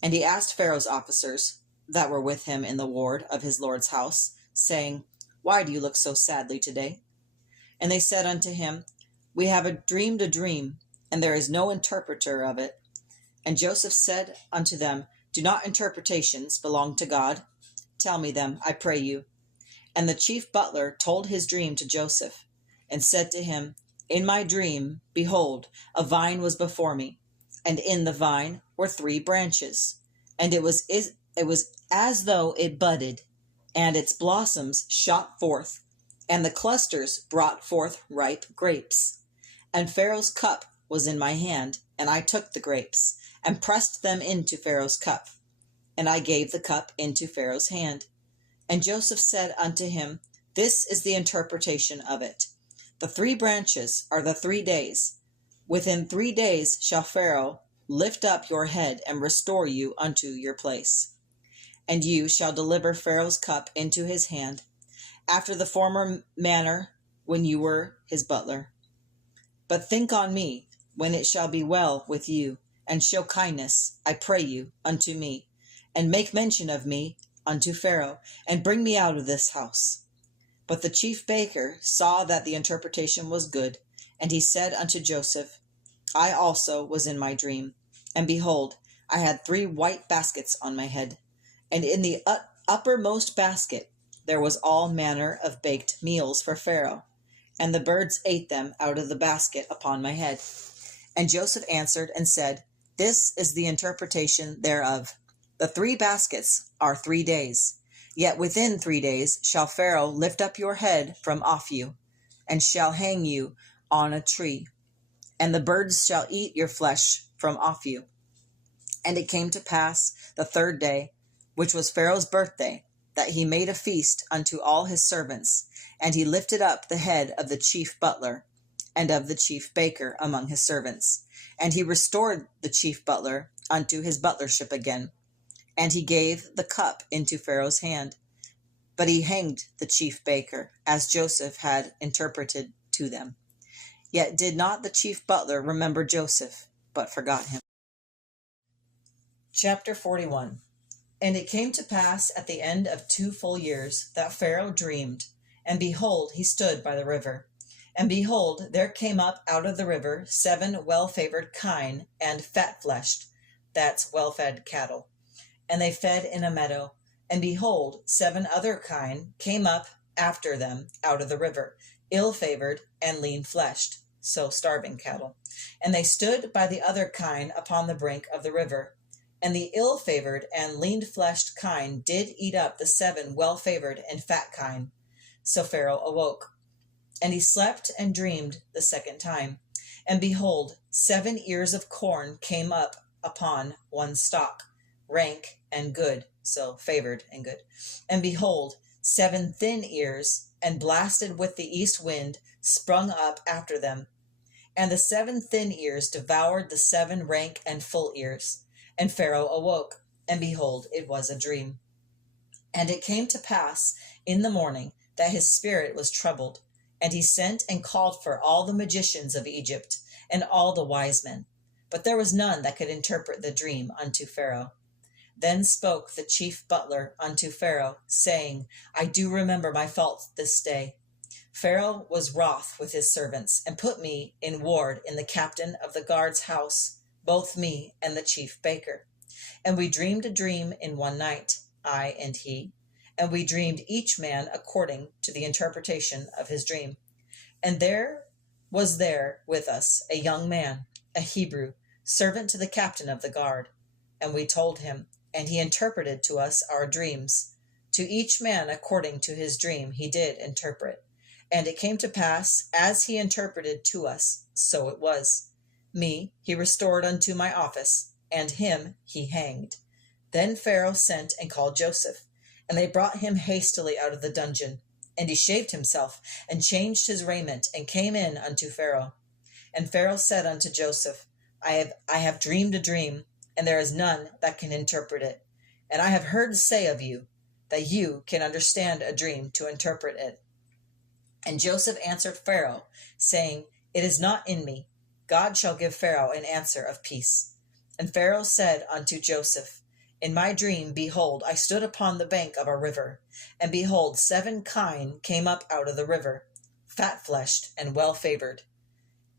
And he asked Pharaoh's officers that were with him in the ward of his Lord's house, saying, Why do you look so sadly today? And they said unto him, We have dreamed a dream, and there is no interpreter of it. And Joseph said unto them, Do not interpretations belong to God? Tell me them, I pray you. And the chief butler told his dream to Joseph, and said to him, In my dream, behold, a vine was before me, and in the vine were 3 branches, and it was as though it budded, and its blossoms shot forth, and the clusters brought forth ripe grapes. And Pharaoh's cup was in my hand, and I took the grapes, and pressed them into Pharaoh's cup, and I gave the cup into Pharaoh's hand. And Joseph said unto him, This is the interpretation of it. The 3 branches are the 3 days. Within 3 days shall Pharaoh lift up your head and restore you unto your place. And you shall deliver Pharaoh's cup into his hand, after the former manner when you were his butler. But think on me when it shall be well with you, and show kindness, I pray you, unto me, and make mention of me unto Pharaoh, and bring me out of this house. But the chief baker saw that the interpretation was good, and he said unto Joseph, I also was in my dream, and behold, I had 3 white baskets on my head, and in the uppermost basket there was all manner of baked meals for Pharaoh, and the birds ate them out of the basket upon my head. And Joseph answered and said, This is the interpretation thereof. The 3 baskets are 3 days. Yet within 3 days shall Pharaoh lift up your head from off you, and shall hang you on a tree, and the birds shall eat your flesh from off you. And it came to pass the 3rd day, which was Pharaoh's birthday, that he made a feast unto all his servants, and he lifted up the head of the chief butler and of the chief baker among his servants. And he restored the chief butler unto his butlership again, and he gave the cup into Pharaoh's hand. But he hanged the chief baker, as Joseph had interpreted to them. Yet did not the chief butler remember Joseph, but forgot him. Chapter 41. And it came to pass at the end of 2 full years that Pharaoh dreamed, and behold, he stood by the river. And behold, there came up out of the river 7 well-favored kine and fat-fleshed, that's well-fed cattle. And they fed in a meadow. And behold, 7 other kine came up after them out of the river, ill-favored and lean-fleshed, so starving cattle. And they stood by the other kine upon the brink of the river. And the ill-favored and lean-fleshed kine did eat up the 7 well-favored and fat kine. So Pharaoh awoke, and he slept and dreamed the 2nd time. And behold, 7 ears of corn came up upon one stalk, rank and good, so favored and good. And behold, 7 thin ears, and blasted with the east wind, sprung up after them. And the 7 thin ears devoured the 7 rank and full ears. And Pharaoh awoke, and behold, it was a dream. And it came to pass in the morning that his spirit was troubled, and he sent and called for all the magicians of Egypt, and all the wise men. But there was none that could interpret the dream unto Pharaoh. Then spoke the chief butler unto Pharaoh, saying, I do remember my fault this day. Pharaoh was wroth with his servants, and put me in ward in the captain of the guard's house, both me and the chief baker. And we dreamed a dream in one night, I and he, and we dreamed each man according to the interpretation of his dream. And there was there with us a young man, a Hebrew, servant to the captain of the guard. And we told him, and he interpreted to us our dreams. To each man according to his dream he did interpret. And it came to pass, as he interpreted to us, so it was. Me he restored unto my office, and him he hanged. Then Pharaoh sent and called Joseph, and they brought him hastily out of the dungeon. And he shaved himself, and changed his raiment, and came in unto Pharaoh. And Pharaoh said unto Joseph, I have dreamed a dream, and there is none that can interpret it. And I have heard say of you, that you can understand a dream to interpret it. And Joseph answered Pharaoh, saying, It is not in me. God shall give Pharaoh an answer of peace. And Pharaoh said unto Joseph, In my dream, behold, I stood upon the bank of a river, and behold, 7 kine came up out of the river, fat-fleshed and well-favored.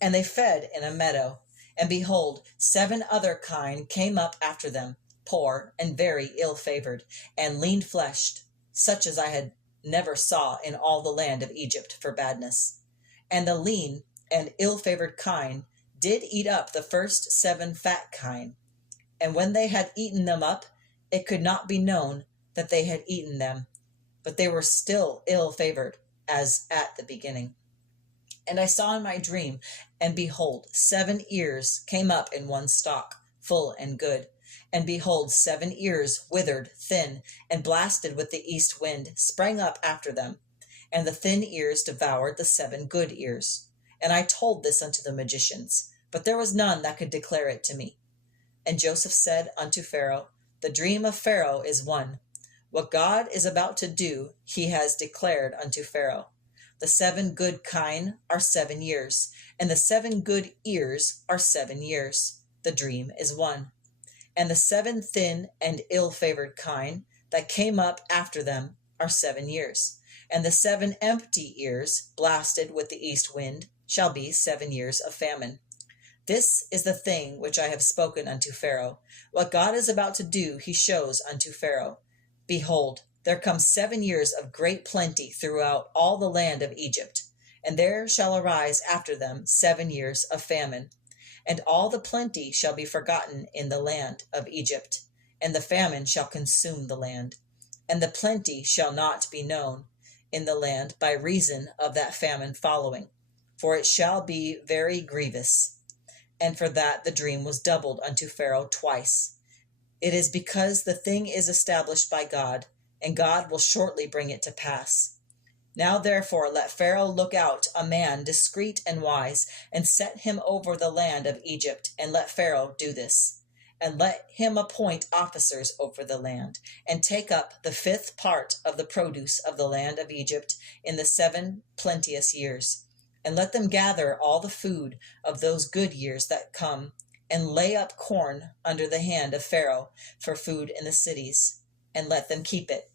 And they fed in a meadow, and behold, 7 other kine came up after them, poor and very ill-favored, and lean-fleshed, such as I had never saw in all the land of Egypt for badness. And the lean and ill-favored kine did eat up the first 7 fat kine. And when they had eaten them up, it could not be known that they had eaten them, but they were still ill-favored, as at the beginning. And I saw in my dream, and behold, 7 ears came up in one stalk, full and good. And behold, 7 ears, withered, thin, and blasted with the east wind, sprang up after them. And the thin ears devoured the 7 good ears. And I told this unto the magicians, but there was none that could declare it to me. And Joseph said unto Pharaoh, The dream of Pharaoh is one. What God is about to do, he has declared unto Pharaoh. The 7 good kine are 7 years, and the 7 good ears are 7 years. The dream is one. And the 7 thin and ill-favored kine that came up after them are 7 years. And the 7 empty ears, blasted with the east wind, shall be 7 years of famine. This is the thing which I have spoken unto Pharaoh. What God is about to do, he shows unto Pharaoh. Behold, there come 7 years of great plenty throughout all the land of Egypt, and there shall arise after them 7 years of famine. And all the plenty shall be forgotten in the land of Egypt, and the famine shall consume the land. And the plenty shall not be known in the land by reason of that famine following, for it shall be very grievous. And for that the dream was doubled unto Pharaoh twice. It is because the thing is established by God, and God will shortly bring it to pass. Now therefore let Pharaoh look out a man discreet and wise, and set him over the land of Egypt, and let Pharaoh do this. And let him appoint officers over the land, and take up the 5th part of the produce of the land of Egypt in the 7 plenteous years. And let them gather all the food of those good years that come, and lay up corn under the hand of Pharaoh for food in the cities, and let them keep it.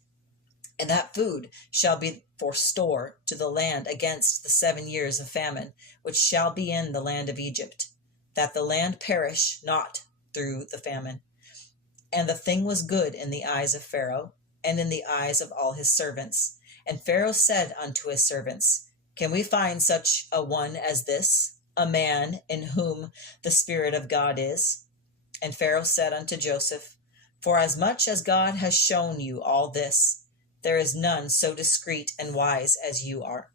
And that food shall be for store to the land against the 7 years of famine, which shall be in the land of Egypt, that the land perish not through the famine. And the thing was good in the eyes of Pharaoh, and in the eyes of all his servants. And Pharaoh said unto his servants, Can we find such a one as this, a man in whom the Spirit of God is? And Pharaoh said unto Joseph, For as much as God has shown you all this, there is none so discreet and wise as you are.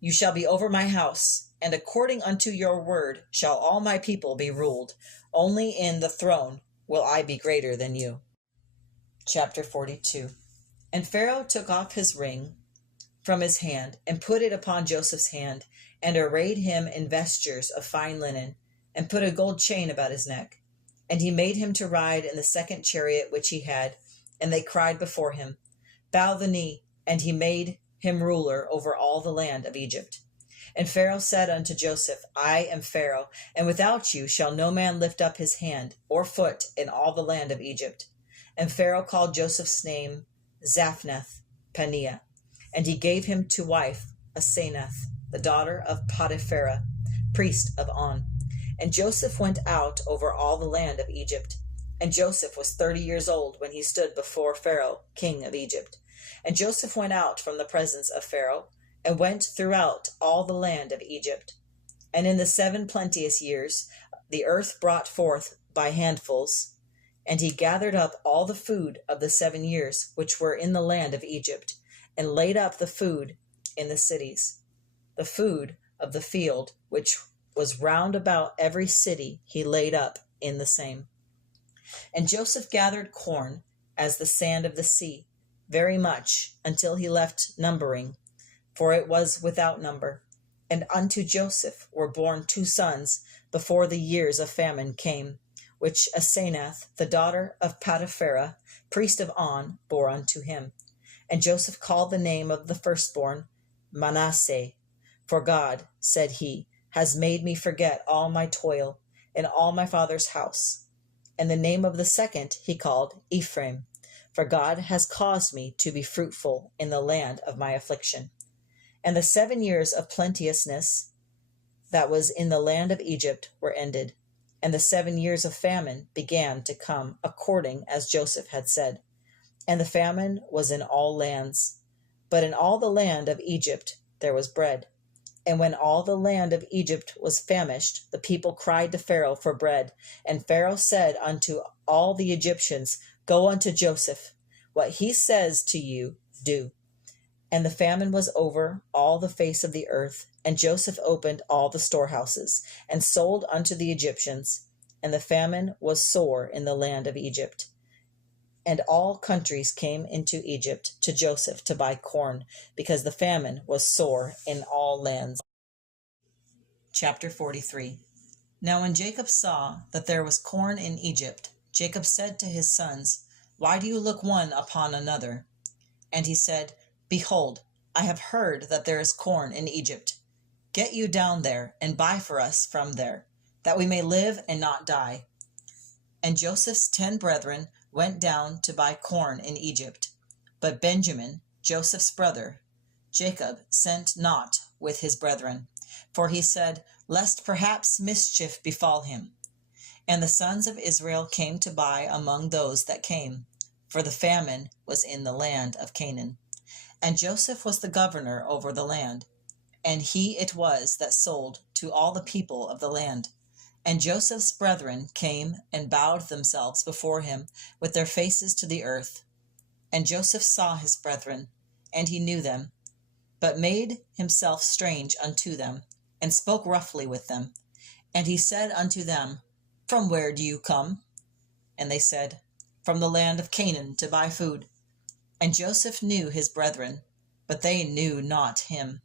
You shall be over my house, and according unto your word shall all my people be ruled. Only in the throne will I be greater than you. Chapter 42. And Pharaoh took off his ring from his hand, and put it upon Joseph's hand, and arrayed him in vestures of fine linen, and put a gold chain about his neck. And he made him to ride in the 2nd chariot which he had, and they cried before him, Bow the knee, and he made him ruler over all the land of Egypt. And Pharaoh said unto Joseph, I am Pharaoh, and without you shall no man lift up his hand or foot in all the land of Egypt. And Pharaoh called Joseph's name Zaphnath-Paneah, and he gave him to wife Asenath, the daughter of Potipharah, priest of On. And Joseph went out over all the land of Egypt. And Joseph was 30 years old when he stood before Pharaoh, king of Egypt. And Joseph went out from the presence of Pharaoh, and went throughout all the land of Egypt. And in the 7 plenteous years the earth brought forth by handfuls, and he gathered up all the food of the 7 years which were in the land of Egypt, and laid up the food in the cities. The food of the field which was round about every city he laid up in the same. And Joseph gathered corn as the sand of the sea, very much, until he left numbering, for it was without number. And unto Joseph were born 2 sons before the years of famine came, which Asenath, the daughter of Potipharah, priest of On, bore unto him. And Joseph called the name of the firstborn Manasseh. For God, said he, has made me forget all my toil in all my father's house. And the name of the second he called Ephraim. For God has caused me to be fruitful in the land of my affliction. And the 7 years of plenteousness that was in the land of Egypt were ended, and the 7 years of famine began to come, according as Joseph had said. And the famine was in all lands, but in all the land of Egypt there was bread. And when all the land of Egypt was famished, the people cried to Pharaoh for bread. And Pharaoh said unto all the Egyptians, Go unto Joseph, what he says to you, do. And the famine was over all the face of the earth, and Joseph opened all the storehouses, and sold unto the Egyptians. And the famine was sore in the land of Egypt. And all countries came into Egypt to Joseph to buy corn, because the famine was sore in all lands. Chapter 43. Now when Jacob saw that there was corn in Egypt, Jacob said to his sons, Why do you look one upon another? And he said, Behold, I have heard that there is corn in Egypt. Get you down there, and buy for us from there, that we may live and not die. And Joseph's 10 brethren went down to buy corn in Egypt. But Benjamin, Joseph's brother, Jacob, sent not with his brethren, for he said, Lest perhaps mischief befall him. And the sons of Israel came to buy among those that came, for the famine was in the land of Canaan. And Joseph was the governor over the land, and he it was that sold to all the people of the land. And Joseph's brethren came and bowed themselves before him with their faces to the earth. And Joseph saw his brethren, and he knew them, but made himself strange unto them, and spoke roughly with them. And he said unto them, From where do you come? And they said, From the land of Canaan to buy food. And Joseph knew his brethren, but they knew not him.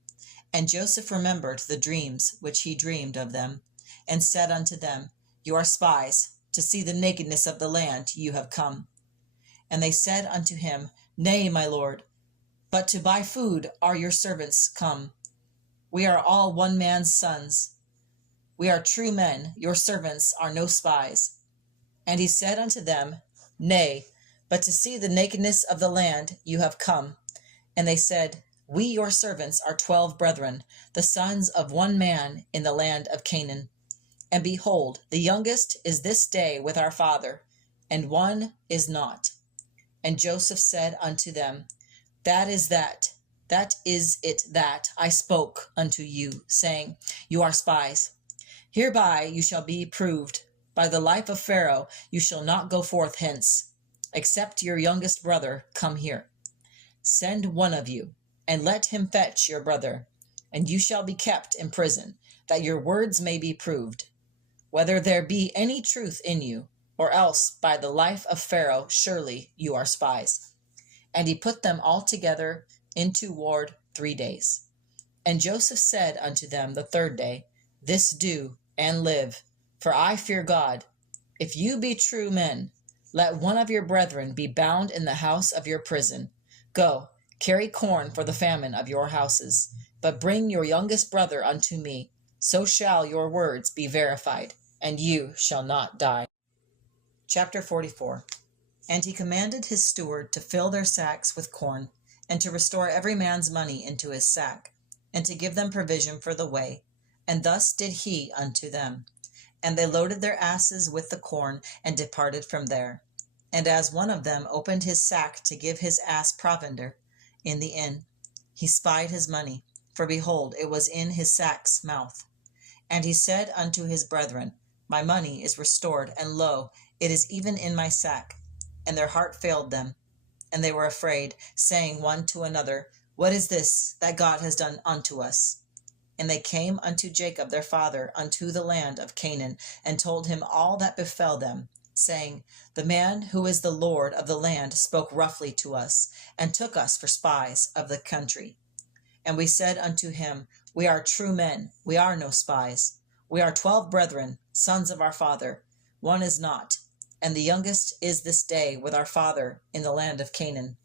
And Joseph remembered the dreams which he dreamed of them, and said unto them, You are spies, to see the nakedness of the land you have come. And they said unto him, Nay, my lord, but to buy food are your servants come. We are all one man's sons. We are true men, your servants are no spies. And he said unto them, Nay, but to see the nakedness of the land you have come. And they said, We your servants are 12 brethren, the sons of one man in the land of Canaan. And behold, the youngest is this day with our father, and one is not. And Joseph said unto them, that is it that I spoke unto you, saying, You are spies. Hereby you shall be proved. By the life of Pharaoh you shall not go forth hence, except your youngest brother come here. Send one of you, and let him fetch your brother, and you shall be kept in prison, that your words may be proved, whether there be any truth in you, or else by the life of Pharaoh surely you are spies. And he put them all together into ward 3 days. And Joseph said unto them the 3rd day, This do, and live, for I fear God. If you be true men, let one of your brethren be bound in the house of your prison. Go, carry corn for the famine of your houses, but bring your youngest brother unto me. So shall your words be verified, and you shall not die. Chapter 44. And he commanded his steward to fill their sacks with corn, and to restore every man's money into his sack, and to give them provision for the way. And thus did he unto them. And they loaded their asses with the corn, and departed from there. And as one of them opened his sack to give his ass provender in the inn, he spied his money, for behold, it was in his sack's mouth. And he said unto his brethren, My money is restored, and lo, it is even in my sack. And their heart failed them, and they were afraid, saying one to another, What is this that God has done unto us? And they came unto Jacob their father unto the land of Canaan, and told him all that befell them, saying, The man who is the Lord of the land spoke roughly to us, and took us for spies of the country. And we said unto him, We are true men. We are no spies. We are 12 brethren, sons of our father. One is not, and the youngest is this day with our father in the land of Canaan.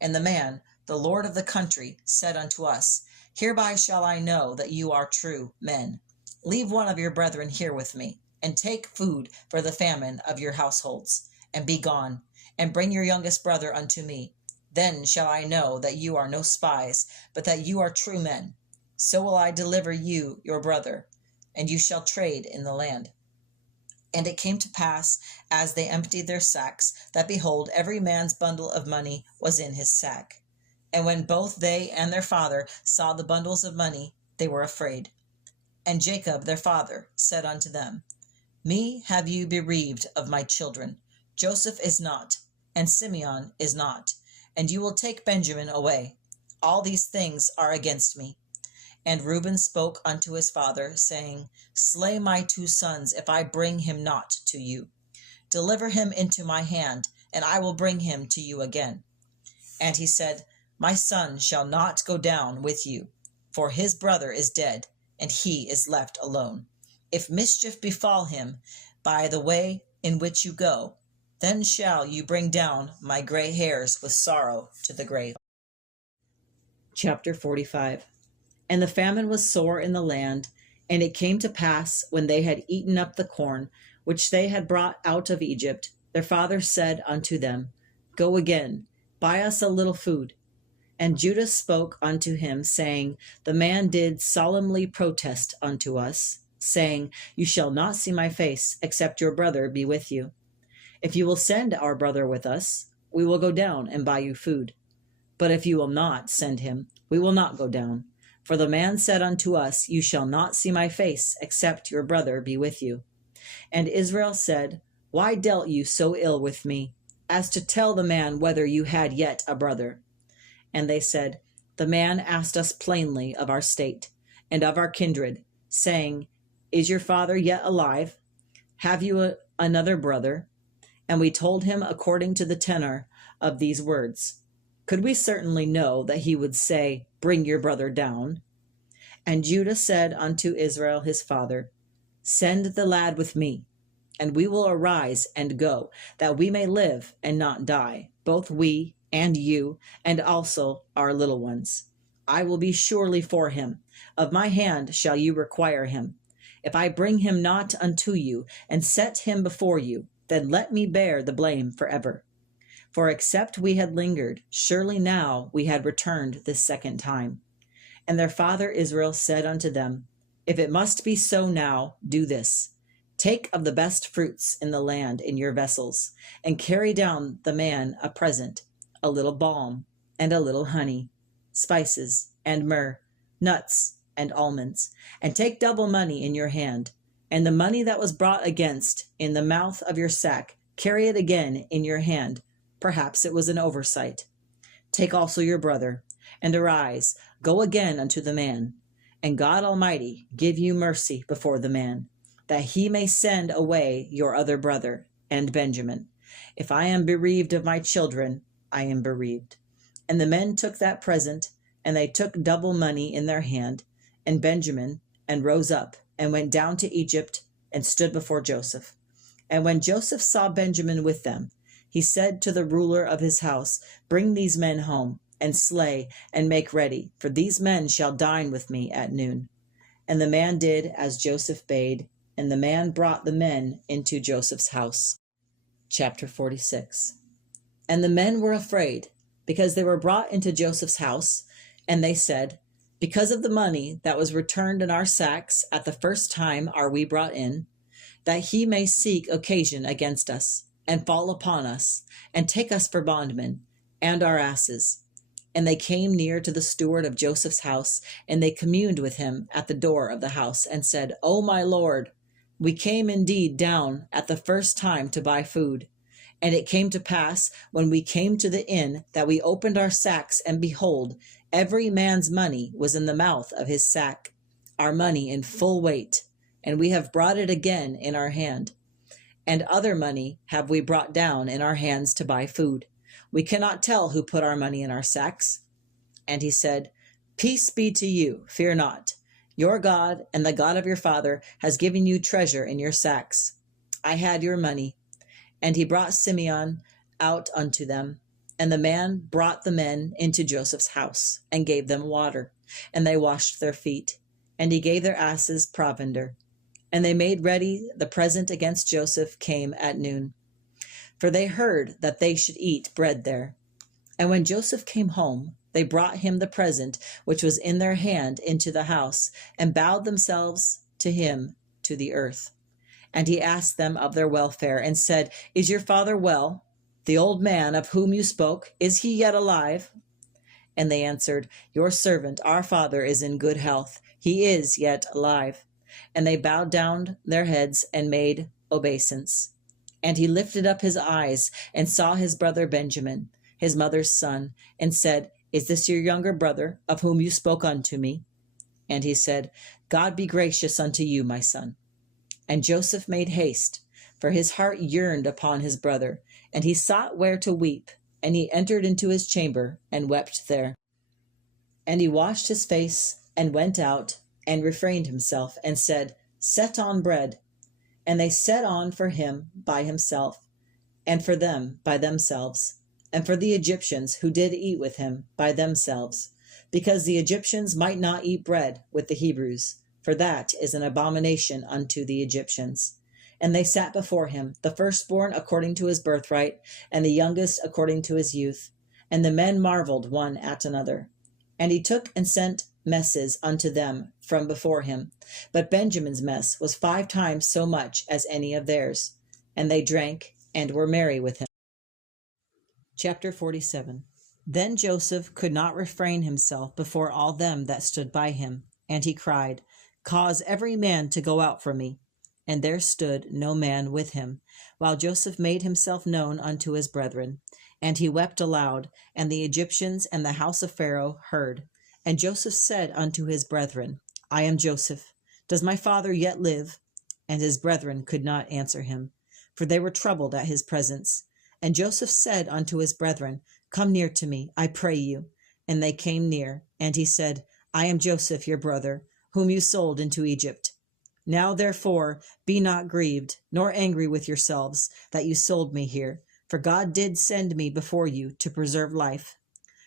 And the man, the lord of the country, said unto us, Hereby shall I know that you are true men. Leave one of your brethren here with me, and take food for the famine of your households, and be gone, and bring your youngest brother unto me. Then shall I know that you are no spies, but that you are true men. So will I deliver you your brother, and you shall trade in the land. And it came to pass, as they emptied their sacks, that behold, every man's bundle of money was in his sack. And when both they and their father saw the bundles of money, they were afraid. And Jacob their father said unto them, Me have you bereaved of my children. Joseph is not, and Simeon is not, and you will take Benjamin away. All these things are against me. And Reuben spoke unto his father, saying, Slay my 2 sons, if I bring him not to you. Deliver him into my hand, and I will bring him to you again. And he said, My son shall not go down with you, for his brother is dead, and he is left alone. If mischief befall him by the way in which you go, then shall you bring down my gray hairs with sorrow to the grave. Chapter 45. And the famine was sore in the land, and it came to pass, when they had eaten up the corn which they had brought out of Egypt, their father said unto them, Go again, buy us a little food. And Judah spoke unto him, saying, The man did solemnly protest unto us, saying, You shall not see my face, except your brother be with you. If you will send our brother with us, we will go down and buy you food. But if you will not send him, we will not go down. For the man said unto us, You shall not see my face, except your brother be with you. And Israel said, Why dealt you so ill with me, as to tell the man whether you had yet a brother? And they said, The man asked us plainly of our state, and of our kindred, saying, Is your father yet alive? Have you another brother? And we told him according to the tenor of these words. Could we certainly know that he would say, Bring your brother down? And Judah said unto Israel his father, Send the lad with me, and we will arise and go, that we may live and not die, both we and you, and also our little ones. I will be surely for him. Of my hand shall you require him. If I bring him not unto you, and set him before you, then let me bear the blame forever. For except we had lingered, surely now we had returned this second time. And their father Israel said unto them, If it must be so now, do this. Take of the best fruits in the land in your vessels, and carry down the man a present, a little balm, and a little honey, spices, and myrrh, nuts, and almonds, and take double money in your hand, and the money that was brought against in the mouth of your sack, carry it again in your hand. Perhaps it was an oversight. Take also your brother, and arise, go again unto the man, and God Almighty give you mercy before the man, that he may send away your other brother, and Benjamin. If I am bereaved of my children, I am bereaved. And the men took that present, and they took double money in their hand, and Benjamin, and rose up, and went down to Egypt, and stood before Joseph. And when Joseph saw Benjamin with them, he said to the ruler of his house, Bring these men home, and slay, and make ready, for these men shall dine with me at noon. And the man did as Joseph bade, and the man brought the men into Joseph's house. Chapter 46. And the men were afraid, because they were brought into Joseph's house, and they said, Because of the money that was returned in our sacks at the first time are we brought in, that he may seek occasion against us, and fall upon us, and take us for bondmen, and our asses. And they came near to the steward of Joseph's house, and they communed with him at the door of the house, and said, O my lord, we came indeed down at the first time to buy food. And it came to pass, when we came to the inn, that we opened our sacks, and behold, every man's money was in the mouth of his sack, our money in full weight, and we have brought it again in our hand. And other money have we brought down in our hands to buy food. We cannot tell who put our money in our sacks. And he said, Peace be to you, fear not. Your God and the God of your father has given you treasure in your sacks. I had your money. And he brought Simeon out unto them. And the man brought the men into Joseph's house, and gave them water, and they washed their feet. And he gave their asses provender. And they made ready the present against Joseph came at noon. For they heard that they should eat bread there. And when Joseph came home, they brought him the present which was in their hand into the house, and bowed themselves to him to the earth. And he asked them of their welfare, and said, Is your father well? The old man of whom you spoke, is he yet alive? And they answered, Your servant, our father, is in good health. He is yet alive. And they bowed down their heads and made obeisance. And he lifted up his eyes and saw his brother Benjamin, his mother's son, and said, Is this your younger brother, of whom you spoke unto me? And he said, God be gracious unto you, my son. And Joseph made haste, for his heart yearned upon his brother, and he sought where to weep. And he entered into his chamber, and wept there. And he washed his face, and went out, and refrained himself, and said, Set on bread. And they set on for him by himself, and for them by themselves, and for the Egyptians who did eat with him by themselves, because the Egyptians might not eat bread with the Hebrews, for that is an abomination unto the Egyptians. And they sat before him, the firstborn according to his birthright, and the youngest according to his youth. And the men marveled one at another. And he took and sent messes unto them from before him. But Benjamin's mess was 5 times so much as any of theirs. And they drank and were merry with him. Chapter 47. Then Joseph could not refrain himself before all them that stood by him. And he cried, Cause every man to go out from me. And there stood no man with him, while Joseph made himself known unto his brethren. And he wept aloud, and the Egyptians and the house of Pharaoh heard. And Joseph said unto his brethren, I am Joseph. Does my father yet live? And his brethren could not answer him, for they were troubled at his presence. And Joseph said unto his brethren, Come near to me, I pray you. And they came near. And he said, I am Joseph your brother, whom you sold into Egypt. Now therefore be not grieved, nor angry with yourselves, that you sold me here. For God did send me before you to preserve life.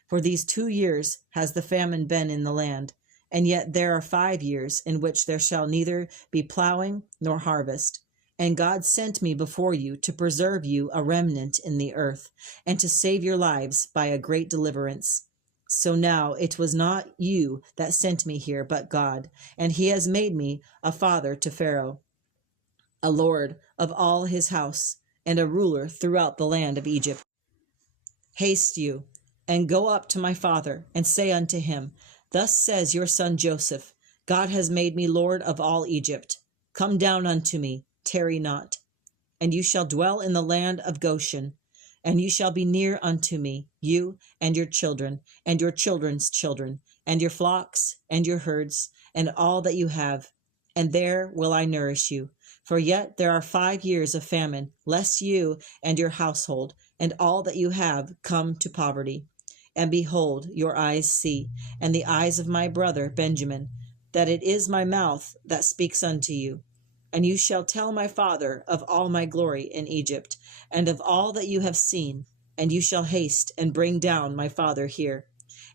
For these 2 years has the famine been in the land, and yet there are 5 years in which there shall neither be plowing nor harvest. And God sent me before you to preserve you a remnant in the earth, and to save your lives by a great deliverance. So now it was not you that sent me here, but God, and he has made me a father to Pharaoh, a lord of all his house, and a ruler throughout the land of Egypt. Haste you, and go up to my father, and say unto him, Thus says your son Joseph, God has made me lord of all Egypt. Come down unto me, tarry not. And you shall dwell in the land of Goshen, and you shall be near unto me, you and your children, and your children's children, and your flocks, and your herds, and all that you have. And there will I nourish you. For yet there are 5 years of famine, lest you and your household, and all that you have, come to poverty. And behold, your eyes see, and the eyes of my brother Benjamin, that it is my mouth that speaks unto you. And you shall tell my father of all my glory in Egypt, and of all that you have seen, and you shall haste and bring down my father here.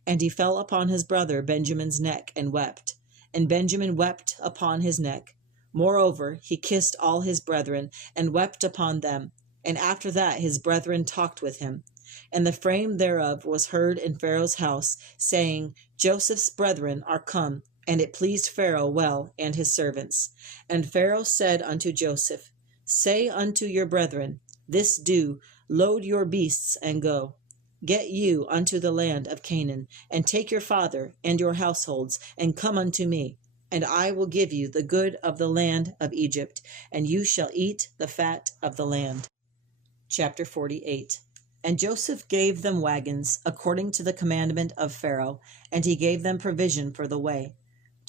And he fell upon his brother Benjamin's neck and wept, and Benjamin wept upon his neck. Moreover, he kissed all his brethren, and wept upon them. And after that his brethren talked with him. And the frame thereof was heard in Pharaoh's house, saying, Joseph's brethren are come. And it pleased Pharaoh well, and his servants. And Pharaoh said unto Joseph, Say unto your brethren, This do, load your beasts, and go. Get you unto the land of Canaan, and take your father and your households, and come unto me. And I will give you the good of the land of Egypt, and you shall eat the fat of the land. Chapter 48. And Joseph gave them wagons, according to the commandment of Pharaoh, and he gave them provision for the way.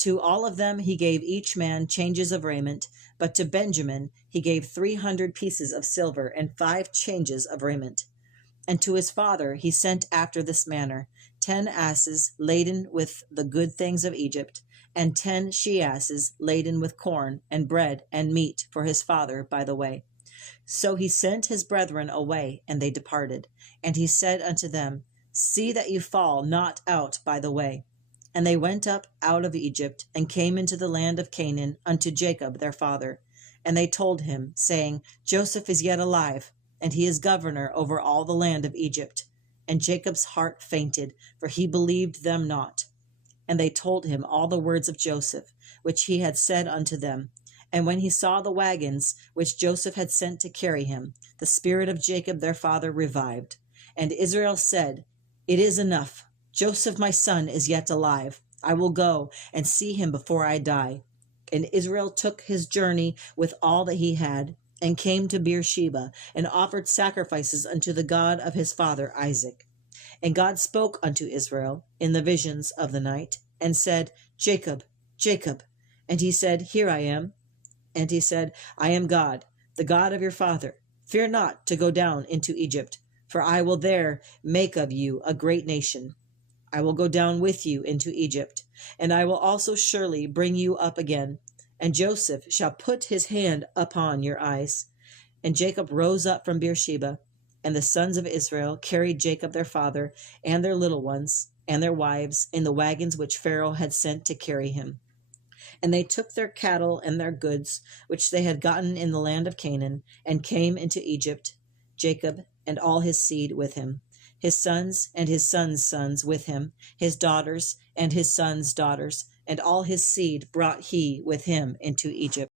To all of them he gave each man changes of raiment, but to Benjamin he gave 300 pieces of silver and 5 changes of raiment. And to his father he sent after this manner, 10 asses laden with the good things of Egypt, and 10 she-asses laden with corn and bread and meat for his father by the way. So he sent his brethren away, and they departed. And he said unto them, See that you fall not out by the way. And they went up out of Egypt, and came into the land of Canaan unto Jacob their father. And they told him, saying, Joseph is yet alive, and he is governor over all the land of Egypt. And Jacob's heart fainted, for he believed them not. And they told him all the words of Joseph, which he had said unto them. And when he saw the wagons which Joseph had sent to carry him, the spirit of Jacob their father revived. And Israel said, It is enough. Joseph my son is yet alive. I will go and see him before I die. And Israel took his journey with all that he had, and came to Beersheba, and offered sacrifices unto the God of his father Isaac. And God spoke unto Israel in the visions of the night, and said, Jacob, Jacob. And he said, Here I am. And he said, I am God, the God of your father. Fear not to go down into Egypt, for I will there make of you a great nation. I will go down with you into Egypt, and I will also surely bring you up again, and Joseph shall put his hand upon your eyes. And Jacob rose up from Beersheba, and the sons of Israel carried Jacob their father, and their little ones, and their wives, in the wagons which Pharaoh had sent to carry him. And they took their cattle and their goods, which they had gotten in the land of Canaan, and came into Egypt, Jacob and all his seed with him, his sons and his sons' sons with him, his daughters and his sons' daughters, and all his seed brought he with him into Egypt.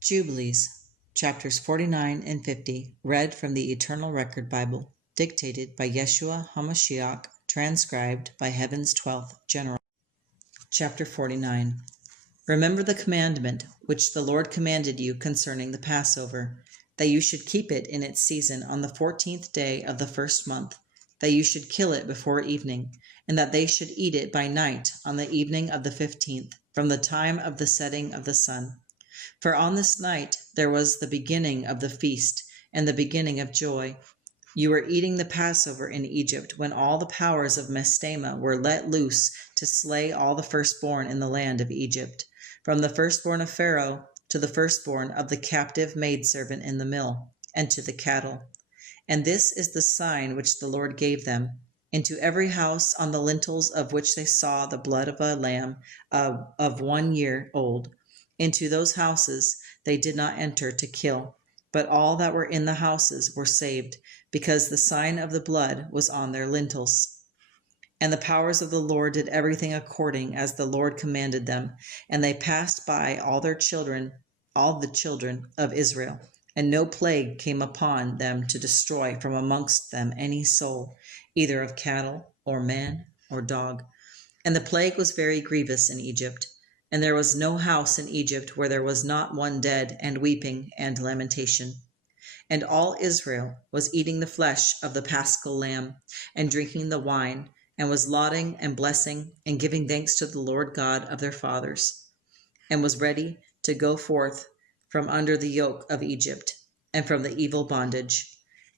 Jubilees, chapters 49 and 50, read from the Eternal Record Bible, dictated by Yeshua HaMashiac, transcribed by Heaven's 12th General. Chapter 49. Remember the commandment which the Lord commanded you concerning the Passover, that you should keep it in its season on the 14th day of the first month, that you should kill it before evening, and that they should eat it by night on the evening of the 15th, from the time of the setting of the sun. For on this night there was the beginning of the feast, and the beginning of joy. You were eating the Passover in Egypt, when all the powers of Mastema were let loose to slay all the firstborn in the land of Egypt, from the firstborn of Pharaoh to the firstborn of the captive maidservant in the mill, and to the cattle. And this is the sign which the Lord gave them. Into every house on the lintels of which they saw the blood of a lamb of 1 year old, into those houses they did not enter to kill, but all that were in the houses were saved, because the sign of the blood was on their lintels. And the powers of the Lord did everything according as the Lord commanded them, and they passed by all the children of Israel, and no plague came upon them to destroy from amongst them any soul, either of cattle, or man, or dog. And the plague was very grievous in Egypt, and there was no house in Egypt where there was not one dead, and weeping and lamentation. And all Israel was eating the flesh of the paschal lamb, and drinking the wine, and was lauding and blessing, and giving thanks to the Lord God of their fathers, and was ready to go forth from under the yoke of Egypt, and from the evil bondage.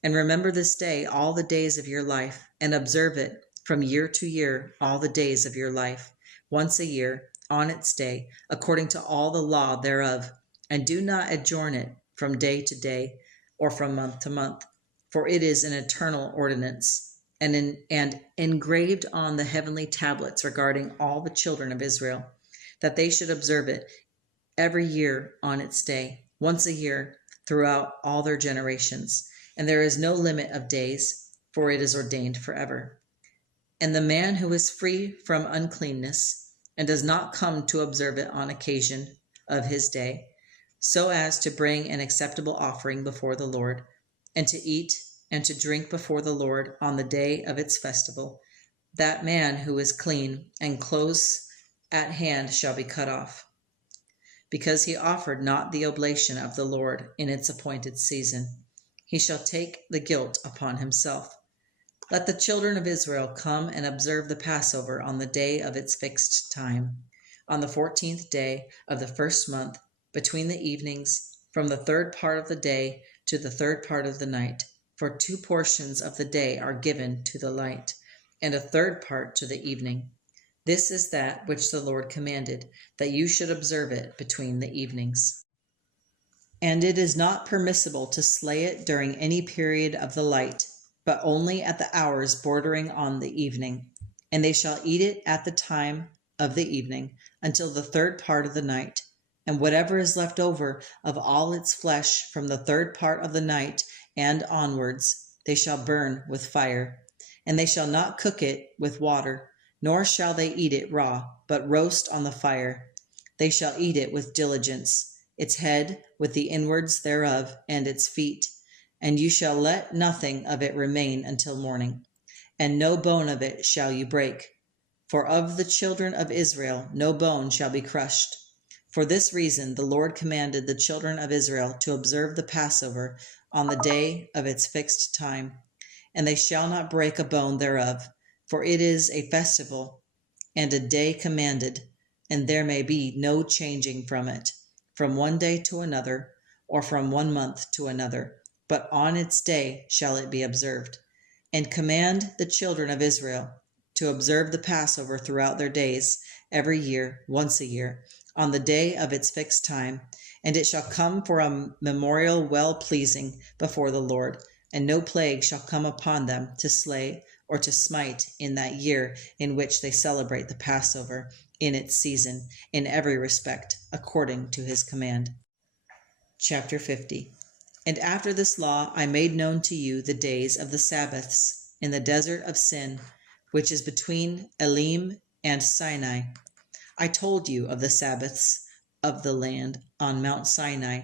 And remember this day all the days of your life, and observe it from year to year all the days of your life, once a year, on its day, according to all the law thereof, and do not adjourn it from day to day, or from month to month, for it is an eternal ordinance, and engraved on the heavenly tablets regarding all the children of Israel, that they should observe it every year on its day, once a year, throughout all their generations. And there is no limit of days, for it is ordained forever. And the man who is free from uncleanness, and does not come to observe it on occasion of his day, so as to bring an acceptable offering before the Lord, and to eat and to drink before the Lord on the day of its festival, that man who is clean and close at hand shall be cut off, because he offered not the oblation of the Lord in its appointed season. He shall take the guilt upon himself. Let the children of Israel come and observe the Passover on the day of its fixed time, on the 14th day of the first month, between the evenings, from the third part of the day to the third part of the night. For 2 portions of the day are given to the light, and a third part to the evening. This is that which the Lord commanded, that you should observe it between the evenings. And it is not permissible to slay it during any period of the light, but only at the hours bordering on the evening. And they shall eat it at the time of the evening until the third part of the night. And whatever is left over of all its flesh from the third part of the night and onwards, they shall burn with fire. And they shall not cook it with water, nor shall they eat it raw, but roast on the fire. They shall eat it with diligence, its head with the inwards thereof, and its feet. And you shall let nothing of it remain until morning, and no bone of it shall you break. For of the children of Israel no bone shall be crushed. For this reason the Lord commanded the children of Israel to observe the Passover on the day of its fixed time. And they shall not break a bone thereof, for it is a festival and a day commanded, and there may be no changing from it, from one day to another, or from 1 month to another, but on its day shall it be observed. And command the children of Israel to observe the Passover throughout their days, every year, once a year, on the day of its fixed time. And it shall come for a memorial well-pleasing before the Lord, and no plague shall come upon them to slay or to smite in that year in which they celebrate the Passover in its season, in every respect, according to his command. Chapter 50. And after this law I made known to you the days of the Sabbaths in the desert of Sin, which is between Elim and Sinai. I told you of the Sabbaths of the land on Mount Sinai,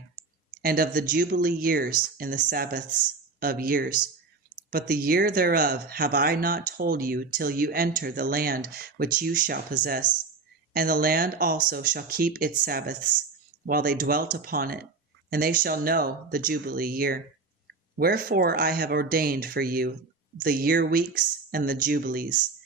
and of the Jubilee years in the Sabbaths of years. But the year thereof have I not told you till you enter the land which you shall possess. And the land also shall keep its Sabbaths, while they dwelt upon it, and they shall know the Jubilee year. Wherefore I have ordained for you the year weeks and the Jubilees.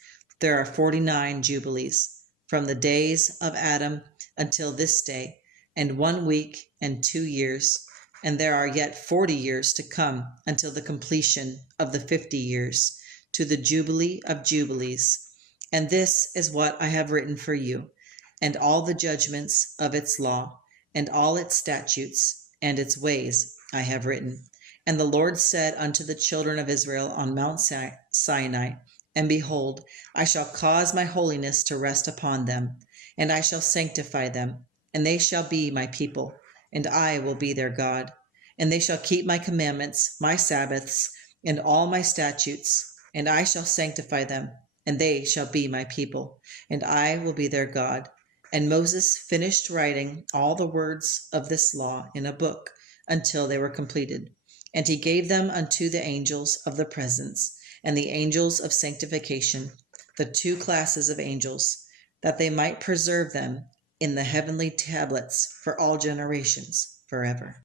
There are 49 Jubilees, from the days of Adam until this day, and 1 week and 2 years. And there are yet 40 years to come until the completion of the 50 years, to the Jubilee of Jubilees. And this is what I have written for you, and all the judgments of its law, and all its statutes, and its ways I have written. And the Lord said unto the children of Israel on Mount Sinai, And behold, I shall cause my holiness to rest upon them, and I shall sanctify them, and they shall be my people, and I will be their God. And they shall keep my commandments, my Sabbaths, and all my statutes, and I shall sanctify them, and they shall be my people, and I will be their God. And Moses finished writing all the words of this law in a book until they were completed. And he gave them unto the angels of the presence and the angels of sanctification, the 2 classes of angels, that they might preserve them in the heavenly tablets for all generations forever.